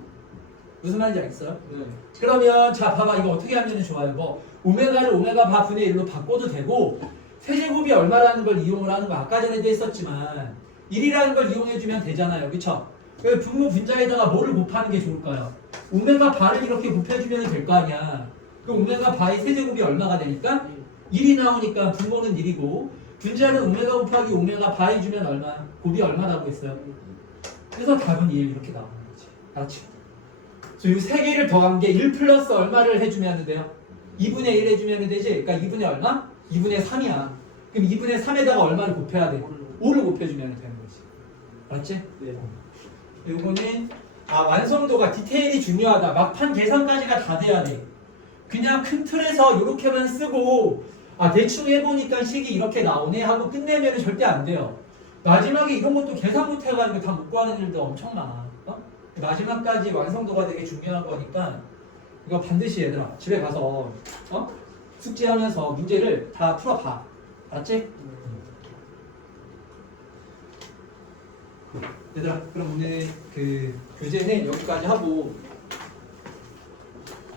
무슨 말인지 알겠어요? 네. 그러면 자 봐봐 이거 어떻게 하면 좋아요? 뭐 오메가를 오메가 바 분의 1로 바꿔도 되고 세제곱이 얼마라는 걸 이용을 하는 거 아까 전에도 했었지만 1이라는 걸 이용해주면 되잖아요. 그쵸? 그 분모 분자에다가 뭐를 곱하는 게 좋을까요? 오메가 바를 이렇게 곱해주면 될 거 아니야. 그 오메가 바의 세제곱이 얼마가 되니까? 1이 나오니까 분모는 1이고 분자는 오메가 곱하기 오메가 바해 주면 얼마? 곱이 얼마라고 했어요? 그래서 답은 1 이렇게 나오는 거지. 알았지? 그래서 이 세 개를 더한 게 1 플러스 얼마를 해주면 돼요? 2분의 1 해주면 되지? 그러니까 2분의 얼마? 2분의 3이야. 그럼 2분의 3에다가 얼마를 곱해야 돼? 5를 곱해주면 되는 거지. 알았지? 네. 요거는 완성도가 디테일이 중요하다. 막판 계산까지가 다 돼야 돼. 그냥 큰 틀에서 이렇게만 쓰고 대충 해보니까 식이 이렇게 나오네 하고 끝내면 절대 안 돼요. 마지막에 이런 것도 계산 못 해가지고 다 못 구하는 일도 엄청 많아. 마지막까지 완성도가 되게 중요한 거니까 이거 반드시 얘들아 집에 가서 숙제하면서 문제를 다 풀어봐. 알았지? 얘들아 그럼 오늘 그 교재는 여기까지 하고